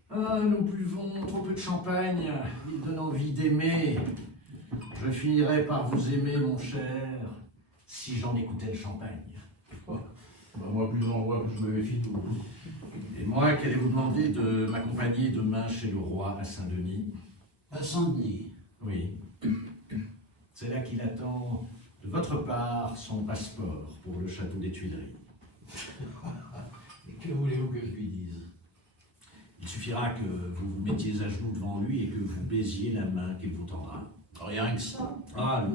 Ah, nous buvons trop peu de champagne, il donne envie d'aimer. Je finirai par vous aimer, mon cher, si j'en écoutais le champagne. Oh. Bah moi, plus j'en vois, plus je me méfie de vous. Et moi, qu'allez-vous demander de m'accompagner demain chez le roi à Saint-Denis? À Saint-Denis. Oui. C'est là qu'il attend de votre part son passeport pour le château des Tuileries. Et que voulez-vous que je lui dise? Il suffira que vous vous mettiez à genoux devant lui et que vous baisiez la main qu'il vous tendra. Rien que ça. Ah,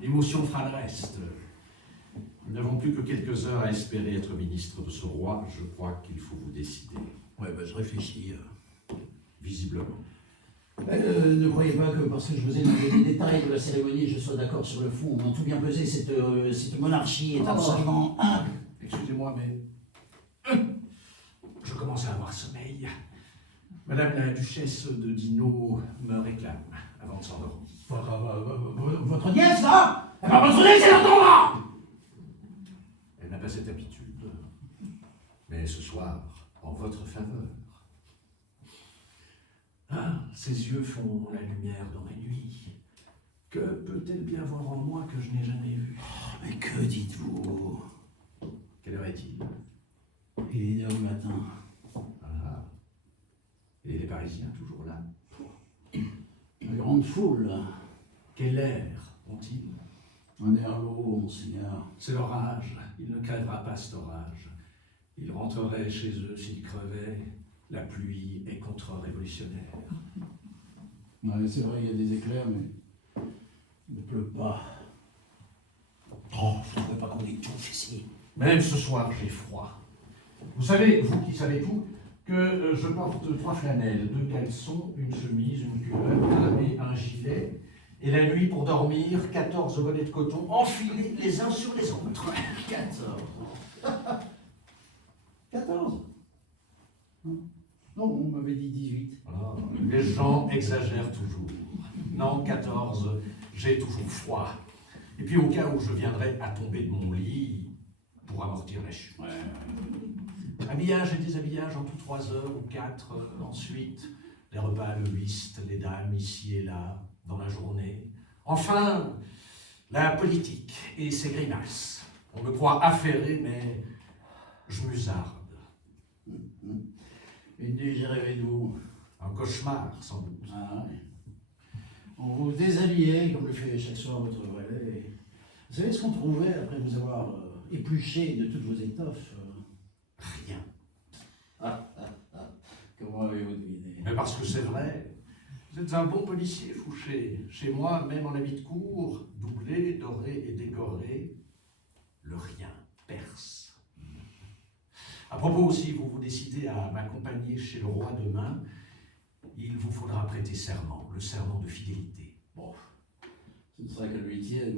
l'émotion fera le reste. Nous n'avons plus que quelques heures à espérer être ministre de ce roi. Je crois qu'il faut vous décider. Ouais, bah je réfléchis. Visiblement. Ne croyez pas que parce que je vous ai donné les détails de la cérémonie, je sois d'accord sur le fond. En tout bien pesé, cette monarchie est absolument Excusez-moi, mais je commence à avoir sommeil. Madame la duchesse de Dino me réclame avant de s'endormir. Votre nièce, là? Eh ben, votre nièce, elle attendra! Elle n'a pas cette habitude. Mais ce soir, en votre faveur. Ah, ses yeux font la lumière dans la nuit. Que peut-elle bien voir en moi que je n'ai jamais vu? Mais que dites-vous? Quelle heure est-il? Il est 1 heure du matin. Ah. Et les Parisiens toujours là? La grande foule. Quel air ont-ils? Un air lourd, monseigneur. C'est l'orage. Il ne crèvera pas cet orage. Ils rentreraient chez eux s'ils crevaient. La pluie est contre-révolutionnaire. Ouais, c'est vrai, il y a des éclairs, mais il ne pleut pas. Oh, vous ne trouvez pas qu'on étouffe ici? Même ce soir, j'ai froid. Vous savez, vous qui savez tout, que je porte 3 flanelles, 2 caleçons, une chemise, une culotte et un gilet. Et la nuit, pour dormir, 14 bonnets de coton enfilés les uns sur les autres. 14. 14? Non, on m'avait dit 18. Ah, les gens exagèrent toujours. Non, 14, j'ai toujours froid. Et puis au cas où je viendrais à tomber de mon lit pour amortir la chute. Ouais. Habillage et déshabillage en tout 3 heures ou 4. Ensuite, les repas, le whist, les dames ici et là, dans la journée. Enfin, la politique et ses grimaces. On me croit affairé, mais je musarde. Une nuit, j'ai rêvé de vous. Un cauchemar, sans doute. Ah, ouais. On vous déshabillait, comme le fait chaque soir votre valet. Vous savez ce qu'on trouvait après vous avoir épluché de toutes vos étoffes? Rien. Comment avez-vous deviné? Mais parce que c'est vrai. Vous êtes un bon policier, Fouché. Chez moi, même en habit de cour, doublé, doré et décoré, le rien perce. À propos, si vous vous décidez à m'accompagner chez le roi demain, il vous faudra prêter serment, le serment de fidélité. Bon, ce ne sera que le 8e.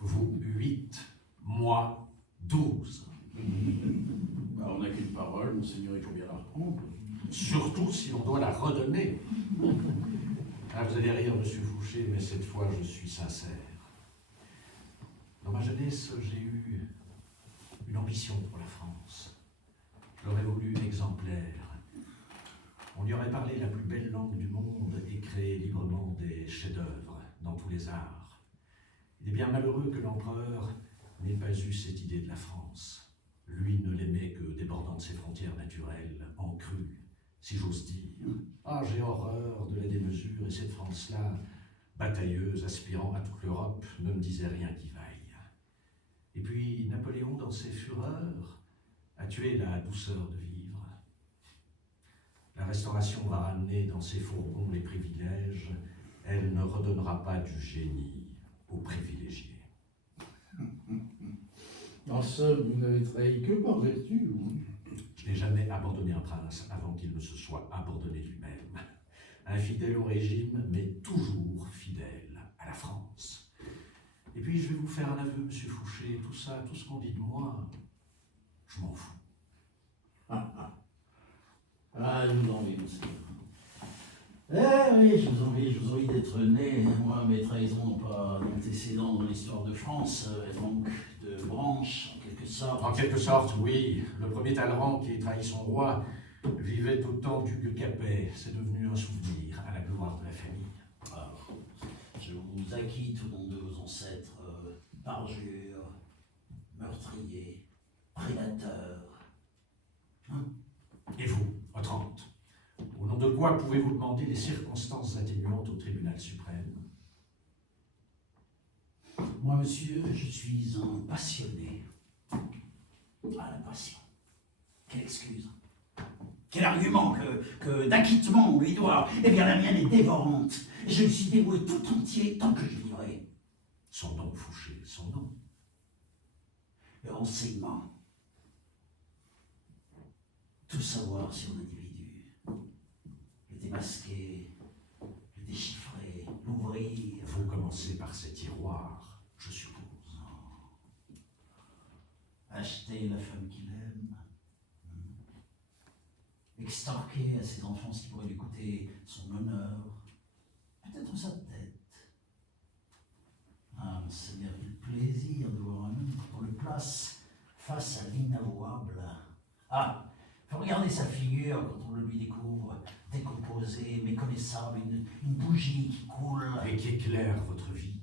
Vous, 8, moi, 12. Bah, on n'a qu'une parole, monseigneur, il faut bien la reprendre. Surtout si l'on doit la redonner. Ah, vous allez rire, monsieur Fouché, mais cette fois, je suis sincère. Dans ma jeunesse, j'ai eu une ambition pour la France. J'aurais voulu exemplaire. On y aurait parlé la plus belle langue du monde et créé librement des chefs-d'œuvre dans tous les arts. Il est bien malheureux que l'empereur n'ait pas eu cette idée de la France. Lui ne l'aimait que débordant de ses frontières naturelles, en crue, si j'ose dire. Ah, j'ai horreur de la démesure, et cette France-là, batailleuse, aspirant à toute l'Europe, ne me disait rien qui vaille. Et puis, Napoléon, dans ses fureurs, a tué la douceur de vivre. La Restauration va ramener dans ses fourgons les privilèges, elle ne redonnera pas du génie aux privilégiés. En somme, vous n'avez trahi que par vertu, vous. Je n'ai jamais abandonné un prince avant qu'il ne se soit abandonné lui-même. Infidèle au régime, mais toujours fidèle à la France. Et puis, je vais vous faire un aveu, monsieur Fouché, tout ça, tout ce qu'on dit de moi, je m'en fous. Ah, je vous envie, monseigneur. Eh oui, je vous envie d'être né. Moi, mes trahisons n'ont pas d'antécédents dans l'histoire de France, donc de branche, en quelque sorte. En quelque sorte, oui. Le premier Talleyrand qui trahit son roi vivait autant que Capet. C'est devenu un souvenir à la gloire de la famille. Ah, je vous acquitte au nom de vos ancêtres, parjures, meurtriers, prédateurs. Hein? Et vous, votre Hante, au nom de quoi pouvez-vous demander les circonstances atténuantes au tribunal suprême? Moi, monsieur, je suis un passionné. Ah, la passion. Quelle excuse. Quel argument que d'acquittement on lui doit. Eh bien, la mienne est dévorante. Et je me suis dévoué tout entier tant que je vivrai. Son nom, Fouché, son nom. Le renseignement. Tout savoir sur l'individu. Le démasquer, le déchiffrer, l'ouvrir. Vous commencez par ces tiroirs, je suppose. Acheter la femme qu'il aime. Extorquer à ses enfants ce qui pourrait lui coûter son honneur. Peut-être sa tête. Ah, monseigneur, quel plaisir de voir un homme qu'on le place face à l'inavouable. Ah, faut regarder sa figure quand on le lui découvre, décomposé. posée, méconnaissable, une bougie qui coule. Et qui éclaire votre vie.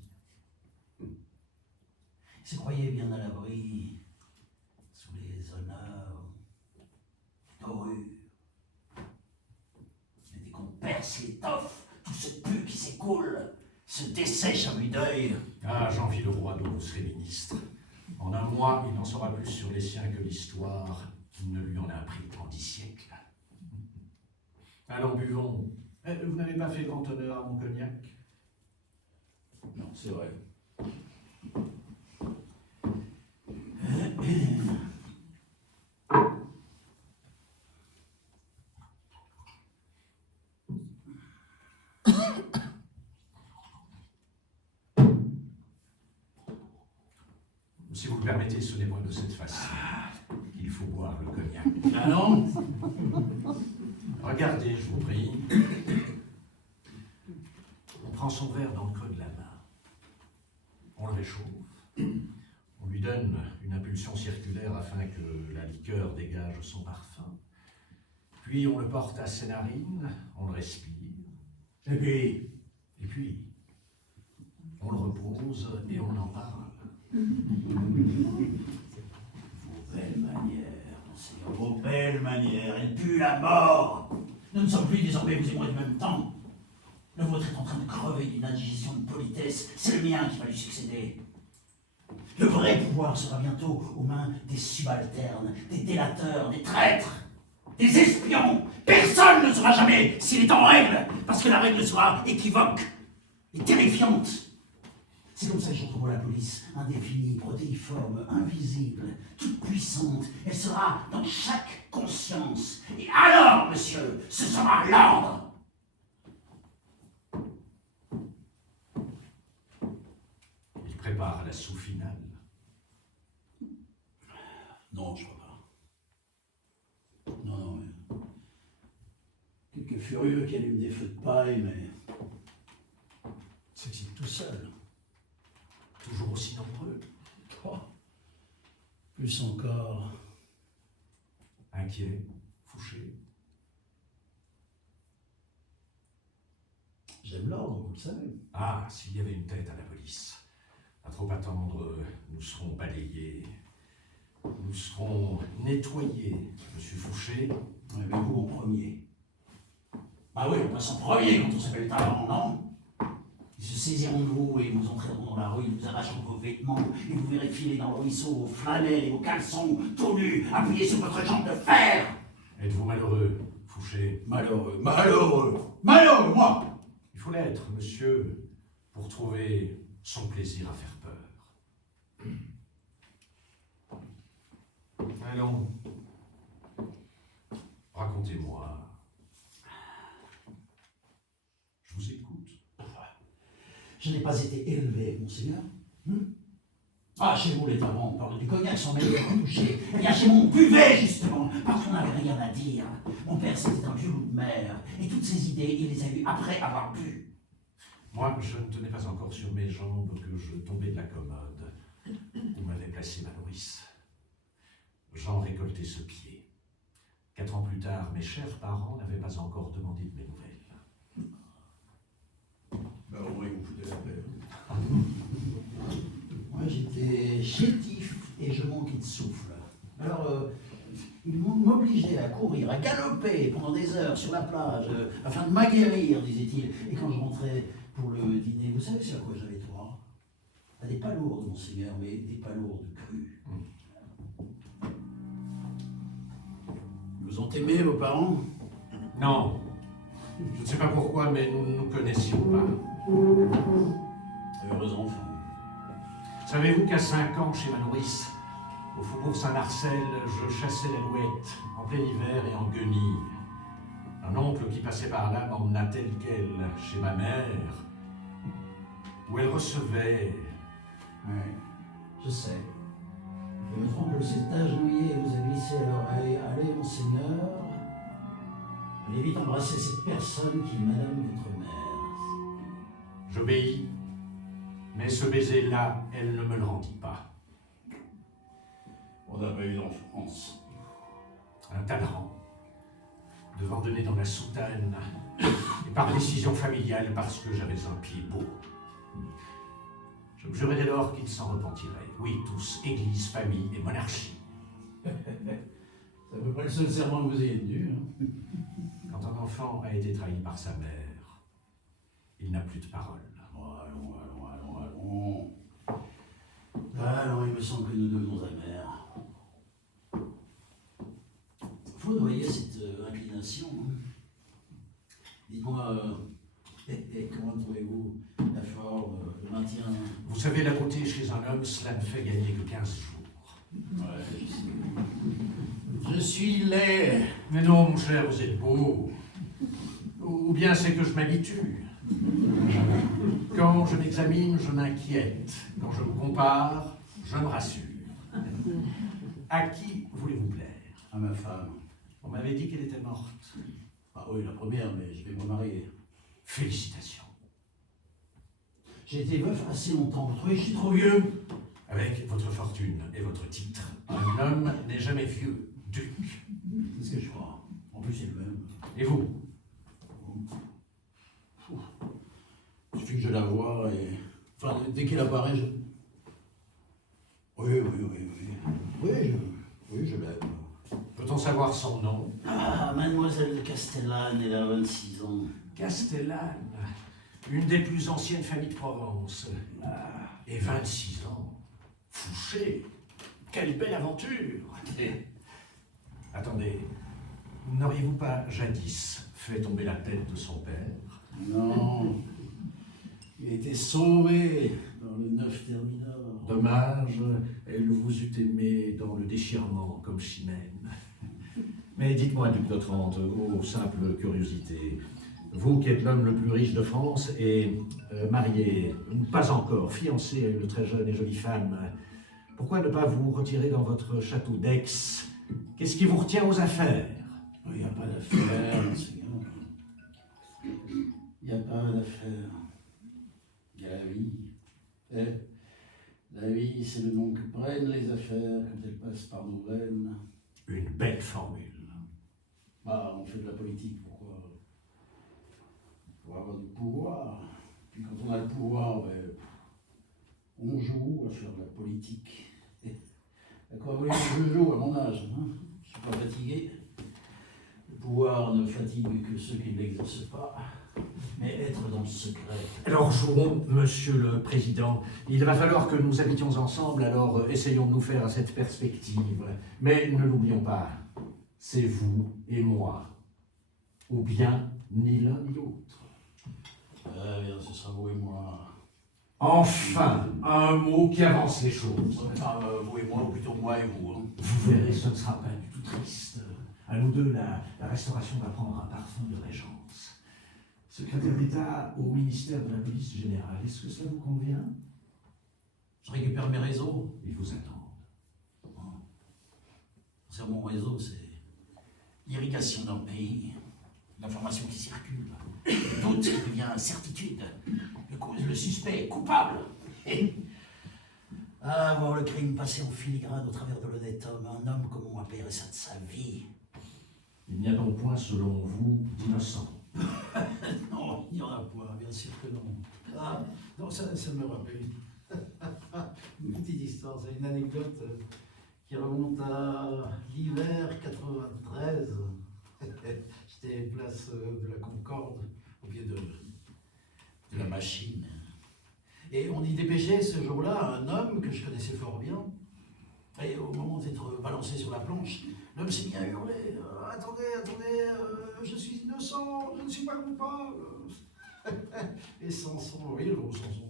Il se croyait bien à l'abri, sous les honneurs, dorures. Mais dès qu'on perce l'étoffe, tout ce pu qui s'écoule se dessèche à vue d'œil. Ah, j'envie le roi dont vous serez ministre. En un mois, il n'en saura plus sur les siens que l'histoire ne lui en a appris en 10 siècles. Allons, buvons. Vous n'avez pas fait grand honneur à mon cognac? Non, c'est vrai. Si vous le permettez, ce n'est point de cette façon qu'il faut boire le cognac. Ah non? Regardez, je vous prie. On prend son verre dans le creux de la main. On le réchauffe. On lui donne une impulsion circulaire afin que la liqueur dégage son parfum. Puis on le porte à ses narines, on le respire. Et puis, on le repose et on en parle. Vos belles manières, monseigneur, vos belles manières, elles puent la mort. Nous ne sommes plus désormais vous et moi du même temps. Le vôtre est en train de crever d'une indigestion de politesse, c'est le mien qui va lui succéder. Le vrai pouvoir sera bientôt aux mains des subalternes, des délateurs, des traîtres, des espions. Personne ne saura jamais s'il est en règle, parce que la règle sera équivoque et terrifiante. C'est comme ça que j'entrevois la police, indéfinie, protéiforme, invisible, toute puissante. Elle sera dans chaque conscience. Et alors, monsieur, ce sera l'ordre. Il prépare la sous-finale. Non, je crois pas. Non, mais... quelques furieux qui allument des feux de paille, mais... c'est tout seul. Toujours aussi nombreux. Oh. Plus encore. Inquiet, Fouché. J'aime l'ordre, vous le savez. Ah, s'il y avait une tête à la police. À trop attendre, nous serons balayés. Nous serons nettoyés, monsieur Fouché. Ouais, mais vous en premier. Ah oui, on passe en premier quand on s'appelle talent, non? Ils se saisiront de vous et vous entraîneront dans la rue, ils vous arracheront vos vêtements et vous verrez filer dans le ruisseau vos flanelles et vos caleçons, tout nus, appuyés sur votre jambe de fer. Êtes-vous malheureux, Fouché? Malheureux, moi! Il faut l'être, monsieur, pour trouver son plaisir à faire peur. Allons, racontez-moi. Je vous écoute. Je n'ai pas été élevé, monseigneur. Ah, chez vous, les Allemands, on parle du cognac sans même le toucher. Eh bien, chez moi, on buvait, justement, parce qu'on n'avait rien à dire. Mon père, c'était un vieux loup de mer, et toutes ses idées, il les a eues après avoir bu. Moi, je ne tenais pas encore sur mes jambes que je tombais de la commode où m'avait placé ma nourrice. J'en récoltais ce pied. 4 ans plus tard, mes chers parents n'avaient pas encore demandé de mes nouvelles. Ben, au moins, vous foutez la paix. Moi, j'étais chétif et je manquais de souffle. Alors, ils m'obligeaient à courir, à galoper pendant des heures sur la plage, afin de m'aguerrir, disait-il. Et quand je rentrais pour le dîner, vous savez sur quoi j'avais droit? À des palourdes, monseigneur, mais des palourdes crues. Ils vous ont aimé, vos parents? Non, je ne sais pas pourquoi, mais nous ne nous connaissions pas. Heureux enfants. Savez-vous qu'à 5 ans, chez ma nourrice, au faubourg Saint-Marcel, je chassais l'alouette en plein hiver et en guenille. Un oncle qui passait par là m'emmena tel quel chez ma mère, où elle recevait. Oui, je sais. Je me trompe, elle s'est agenouillée et vous a glissé à l'oreille. Allez, monseigneur. Allez vite embrasser cette personne qui est madame votre mère. J'obéis, mais ce baiser-là, elle ne me le rendit pas. On n'a pas eu d'enfance. Un talent. devant donner dans la soutane, et par décision familiale parce que j'avais un pied beau. Je me jurais dès lors qu'ils s'en repentiraient. Oui, tous, Église, famille et monarchie. C'est à peu près le seul serment que vous ayez tenu. Hein. Quand un enfant a été trahi par sa mère, il n'a plus de parole. Allons. Alors, il me semble que nous devenons amers. Faut noyer cette inclination. Hein. Dites-moi, comment trouvez-vous la forme, le maintien? Vous savez, la beauté chez un homme, cela ne fait gagner que 15 jours. Ouais, je sais. Je suis laid. Mais non, mon cher, vous êtes beau. Ou bien c'est que je m'habitue. Quand je m'examine, je m'inquiète. Quand je me compare, je me rassure. À qui voulez-vous plaire? À ma femme. On m'avait dit qu'elle était morte. Ah oui, la première, mais je vais me marier. Félicitations. J'ai été veuf assez longtemps. Vous trouvez que je suis trop vieux? Avec votre fortune et votre titre, un homme n'est jamais vieux, duc. C'est ce que je crois. En plus, c'est le même. Et vous? Il suffit que je la vois et... Enfin, dès qu'elle apparaît, je... Oui, je l'aime. Peut-on savoir son nom? Ah, mademoiselle de Castellane, elle a 26 ans. Castellane, une des plus anciennes familles de Provence. Et 26 ans. Fouché, quelle belle aventure! Attendez, n'auriez-vous pas jadis fait tomber la tête de son père? Non, il a été sauvé dans le 9 Thermidor. Dommage, elle vous eût aimé dans le déchirement comme Chimène. Mais dites-moi, duc d'Otrante, simple curiosité, vous qui êtes l'homme le plus riche de France et marié, pas encore, fiancé à une très jeune et jolie femme, pourquoi ne pas vous retirer dans votre château d'Aix? Qu'est-ce qui vous retient aux affaires? Il n'y a pas d'affaire, monseigneur. Il n'y a pas d'affaire. Il y a la vie. La vie, c'est le nom que prennent les affaires quand elles passent par nos veines. Une belle formule. Bah, on fait de la politique, pourquoi? Pour avoir du pouvoir. Puis quand on a le pouvoir, on joue à faire de la politique. À quoi voulez-vous que je joue à mon âge, hein? Je suis pas fatigué. Le pouvoir ne fatigue que ceux qui ne l'exercent pas. Mais être dans le secret. Alors jouons, monsieur le président. Il va falloir que nous habitions ensemble, alors essayons de nous faire à cette perspective. Mais ne l'oublions pas, c'est vous et moi. Ou bien ni l'un ni l'autre. Bien, ce sera vous et moi. Enfin, un mot qui avance les choses. Enfin, vous et moi, ou plutôt moi et vous. Hein. Vous verrez, ce ne sera pas du tout triste. À nous deux, la restauration va prendre un parfum de régence. Secrétaire d'État au ministère de la Police Générale, est-ce que cela vous convient? Je récupère mes réseaux. Ils vous attendent. C'est mon réseau, c'est l'irrigation d'un pays, l'information qui circule, le doute qui devient certitude, le suspect est coupable. Voir le crime passer en filigrane au travers de l'honnête homme, un homme, comment appellerait ça de sa vie? Il n'y a donc point, selon vous, d'innocent. Non, il n'y en a pas, bien sûr que non. Non, ça me rappelle une petite histoire, c'est une anecdote qui remonte à l'hiver 93. J'étais place de la Concorde, au pied de la machine. Et on y dépêchait ce jour-là un homme que je connaissais fort bien. Et au moment d'être balancé sur la planche, l'homme s'est mis à hurler « Attendez, je suis innocent, je ne suis pas coupable !» Et Samson, vous voyez le gros Samson,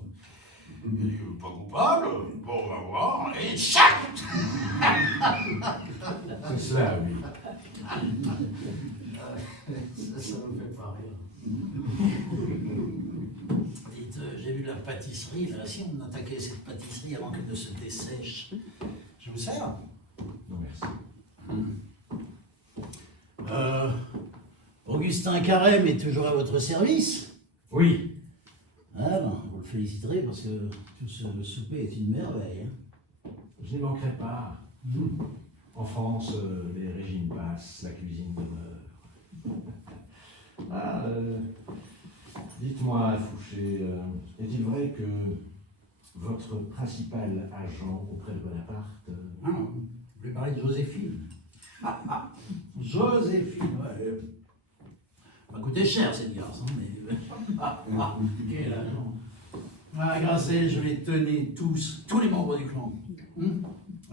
il dit « Pas coupable? Bon, on va voir. » Et tchac! C'est cela, oui. Ça me fait pas rire. Dites, j'ai vu la pâtisserie, là, si on attaquait cette pâtisserie avant qu'elle ne se dessèche. Je vous sers? Non, merci. Augustin Carême est toujours à votre service? Oui. Ah ben, vous le féliciterez parce que tout ce souper est une merveille. Hein. Je n'y manquerai pas. En France, les régimes passent, la cuisine demeure. Ah, dites-moi, Fouché, est-il vrai que votre principal agent auprès de Bonaparte... Ah, vous voulez parler de Joséphine? Joséphine, ouais. Ça m'a coûté cher cette garce, hein, mais. Quel agent. Ah, Grasset, je les tenais tous les membres du clan.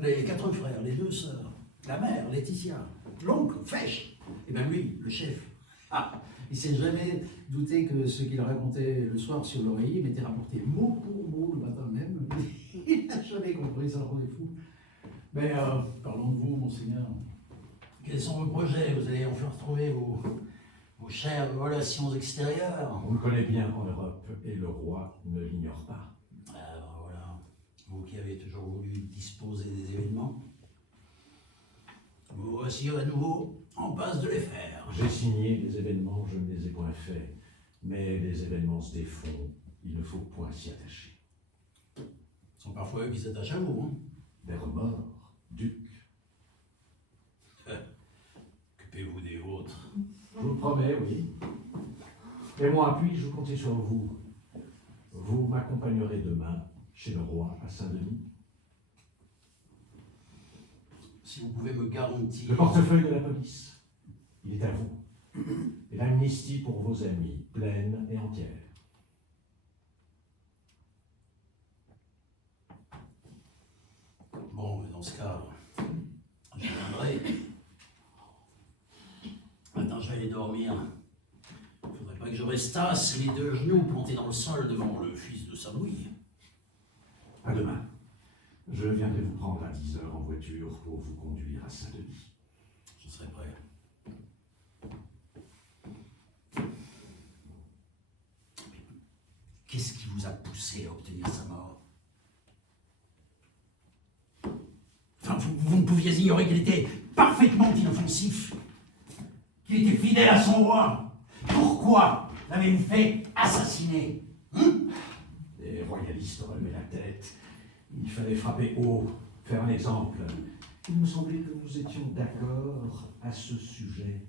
Les 4 frères, les 2 sœurs, la mère, Laetitia, l'oncle, Fèche, et bien lui, le chef. Il s'est jamais douté que ce qu'il racontait le soir sur l'oreiller m'était rapporté mot pour mot le matin même. Il n'a jamais compris, ça le rendait fou. Mais parlons de vous, monseigneur. Quels sont vos projets? Vous allez enfin retrouver vos chères relations extérieures? On me connaît bien en Europe et le roi ne l'ignore pas. Alors voilà, vous qui avez toujours voulu disposer des événements, vous voici à nouveau en passe de les faire. J'ai signé des événements, je ne les ai point faits, mais les événements se défont, il ne faut point s'y attacher. Ce sont parfois eux qui s'attachent à vous, hein? Des remords, duc. Occupez-vous des vôtres. Je vous le promets, oui. Et moi, puis-je compter sur vous? Vous m'accompagnerez demain chez le roi à Saint-Denis. Si vous pouvez me garantir... Le portefeuille de la police, il est à vous. Et l'amnistie pour vos amis, pleine et entière. Bon, mais dans ce cas, je viendrai. Maintenant, je vais aller dormir. Il ne faudrait pas que je restasse les 2 genoux plantés dans le sol devant le fils de Saint-Louis. À demain. Je viendrai vous prendre à 10 heures en voiture pour vous conduire à Saint-Denis. Je serai prêt. Qu'est-ce qui vous a poussé à obtenir sa mort? Enfin, vous ne pouviez ignorer qu'il était parfaitement inoffensif, qu'il était fidèle à son roi. Pourquoi l'avez-vous fait assassiner? Les royalistes relevaient la tête. Il fallait frapper haut, faire un exemple. Il me semblait que nous étions d'accord à ce sujet.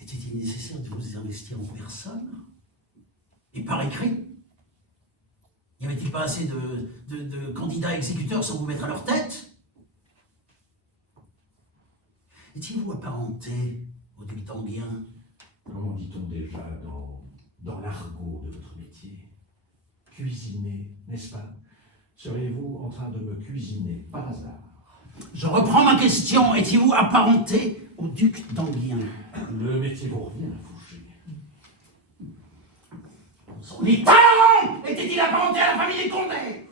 Était-il nécessaire de vous investir en personne? Et par écrit? N'y avait-il pas assez de candidats exécuteurs sans vous mettre à leur tête? Étiez-vous apparenté au duc d'Enghien? Comment dit-on déjà dans l'argot de votre métier? Cuisiner, n'est-ce pas? Seriez-vous en train de me cuisiner par hasard? Je reprends ma question. Étiez-vous apparenté au duc d'Enghien? Le métier vous revient, Fouché. Les talents était-il apparenté à la famille des Condé?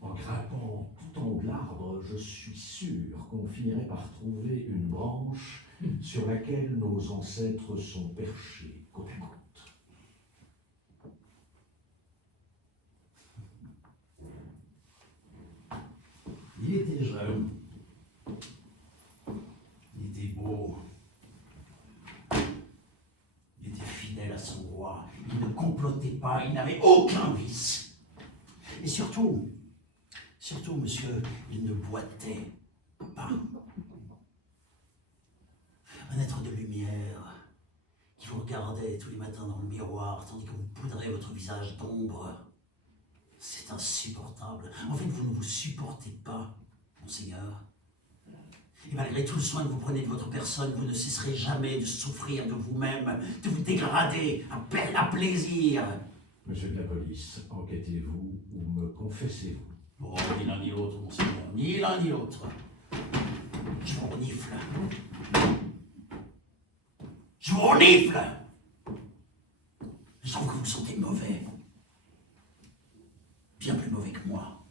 En grimpant tout en haut de l'arbre, je suis sûr qu'on finirait par trouver une branche sur laquelle nos ancêtres sont perchés côte à côte. Il était jeune. Il était beau. Il était fidèle à son roi. Il ne complotait pas. Il n'avait aucun vice. Et surtout, monsieur, il ne boitait pas. Un être de lumière qui vous regardait tous les matins dans le miroir tandis que vous poudrez votre visage d'ombre. C'est insupportable. En fait, vous ne vous supportez pas, monseigneur. Et malgré tout le soin que vous prenez de votre personne, vous ne cesserez jamais de souffrir de vous-même, de vous dégrader à plaisir. Monsieur de la police, enquêtez-vous ou me confessez-vous? Oh, ni l'un ni l'autre, monseigneur. Ni l'un ni l'autre. Je vous renifle. Je vous renifle. Je trouve que vous sentez mauvais. Bien plus mauvais que moi,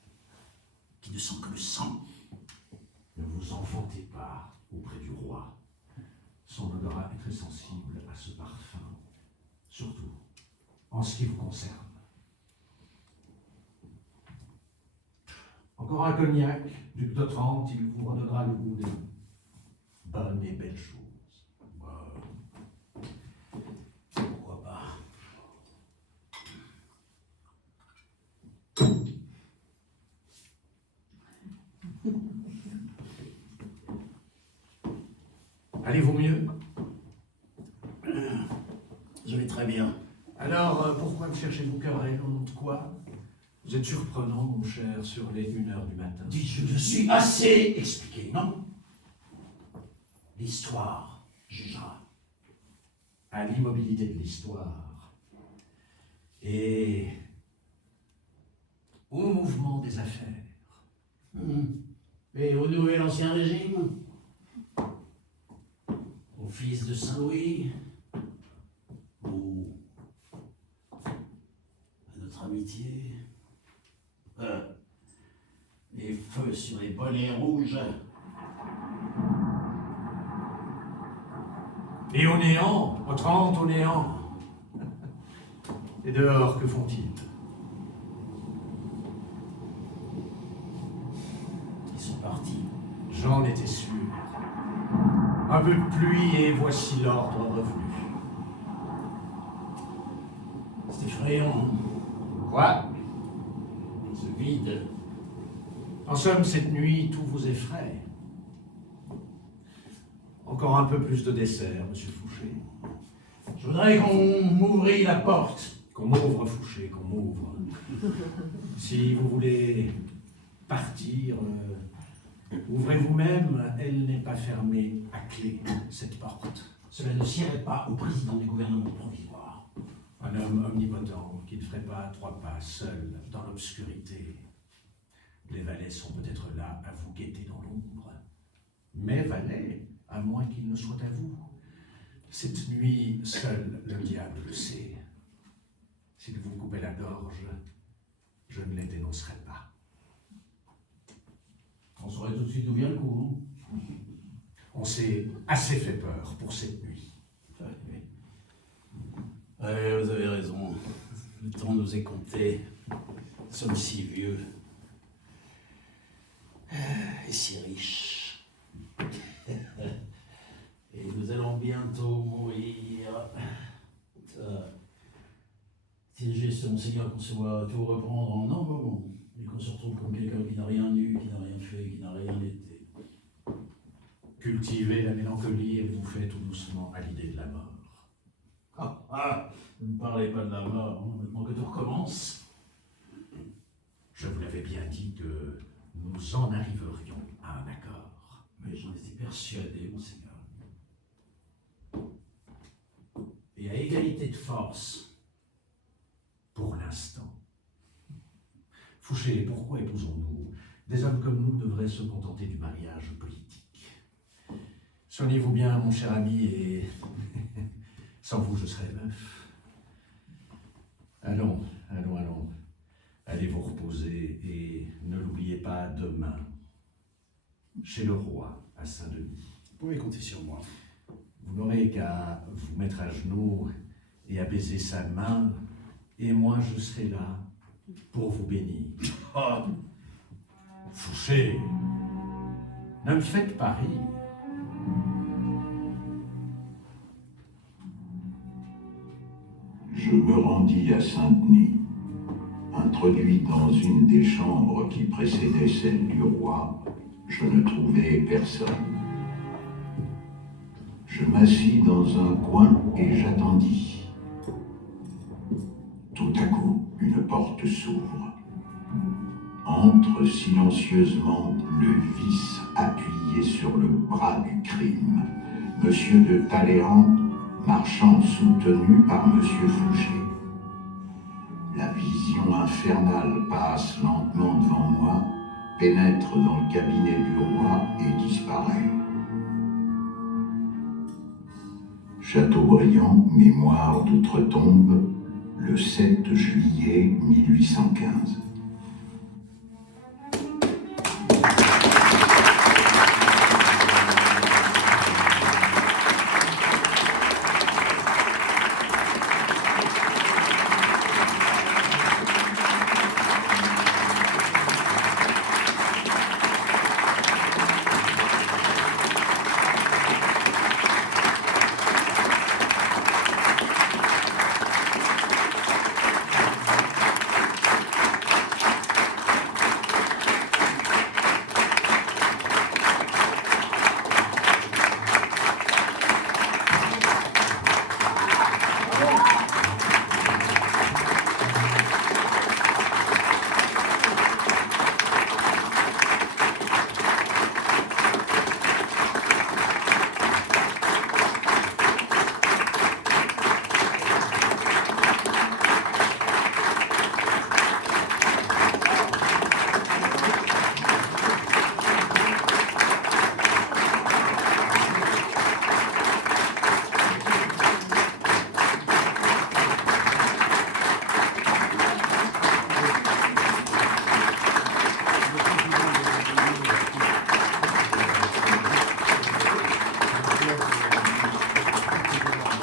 qui ne sent que le sang. Ne vous enfantez pas auprès du roi. Son odorat est très sensible à ce parfum, surtout en ce qui vous concerne. Encore un cognac, duc d'Otrante, il vous redonnera le goût des bonnes et belles choses. Pourquoi pas? Allez-vous mieux? bien. Alors, pourquoi me cherchez-vous querelle? Au nom de quoi? Vous êtes surprenant, mon cher, sur les 1h du matin. Je suis assez expliqué, non? L'histoire jugera. À l'immobilité de l'histoire et au mouvement des affaires. Et au nouvel ancien régime? Au fils de Saint-Louis? Ou à notre amitié? Les feux sur les bonnets rouges. Et au néant, au 30 au néant. Et dehors, que font-ils? Ils sont partis. J'en étais sûr. Un peu de pluie et voici l'ordre revenu. C'est effrayant, Quoi? hein? Ce vide. En somme, cette nuit, tout vous effraie. Encore un peu plus de dessert, monsieur Fouché. Je voudrais qu'on m'ouvrit la porte. Qu'on m'ouvre, Fouché, qu'on m'ouvre. Si vous voulez partir, ouvrez vous-même. Elle n'est pas fermée à clé, cette porte. Cela ne siérait pas au président du gouvernement provisoire. Un homme omnipotent qui ne ferait pas 3 pas seul dans l'obscurité. Les valets sont peut-être là à vous guetter dans l'ombre. Mes valets, à moins qu'ils ne soient à vous. Cette nuit, seul le diable le sait. S'il vous coupait la gorge, je ne les dénoncerai pas. On saurait tout de suite d'où vient le coup. Hein? On s'est assez fait peur pour cette nuit. Oui. Ouais, vous avez raison. Le temps nous est compté. Nous sommes si vieux. Et si riches. Et nous allons bientôt mourir. Si juste, monseigneur, qu'on se voit tout reprendre en un moment, et qu'on se retrouve comme quelqu'un qui n'a rien eu, qui n'a rien fait, qui n'a rien été. Cultivez la mélancolie et vous faites tout doucement à l'idée de la mort. Ne me parlez pas de la mort, hein, maintenant que tout recommence. Je vous l'avais bien dit que nous en arriverions à un accord. Mais j'en étais persuadé, monseigneur. Et à égalité de force. Pour l'instant. Fouché, pourquoi épousons-nous? Des hommes comme nous devraient se contenter du mariage politique. Soignez-vous bien, mon cher ami, et sans vous, je serais veuf. Allons. Allez vous reposer et ne l'oubliez pas demain, chez le roi, à Saint-Denis. Vous pouvez compter sur moi. Vous n'aurez qu'à vous mettre à genoux et à baiser sa main, et moi je serai là pour vous bénir. Oh. Fouché, ne me faites pas rire. Je me rendis à Saint-Denis. Introduit dans une des chambres qui précédaient celle du roi, je ne trouvai personne. Je m'assis dans un coin et j'attendis. Tout à coup, une porte s'ouvre. Entre silencieusement le vice appuyé sur le bras du crime. Monsieur de Talleyrand marchant soutenu par Monsieur Fouché. La vision infernale passe lentement devant moi, pénètre dans le cabinet du roi et disparaît. Chateaubriand, mémoire d'outre-tombe, le 7 juillet 1815.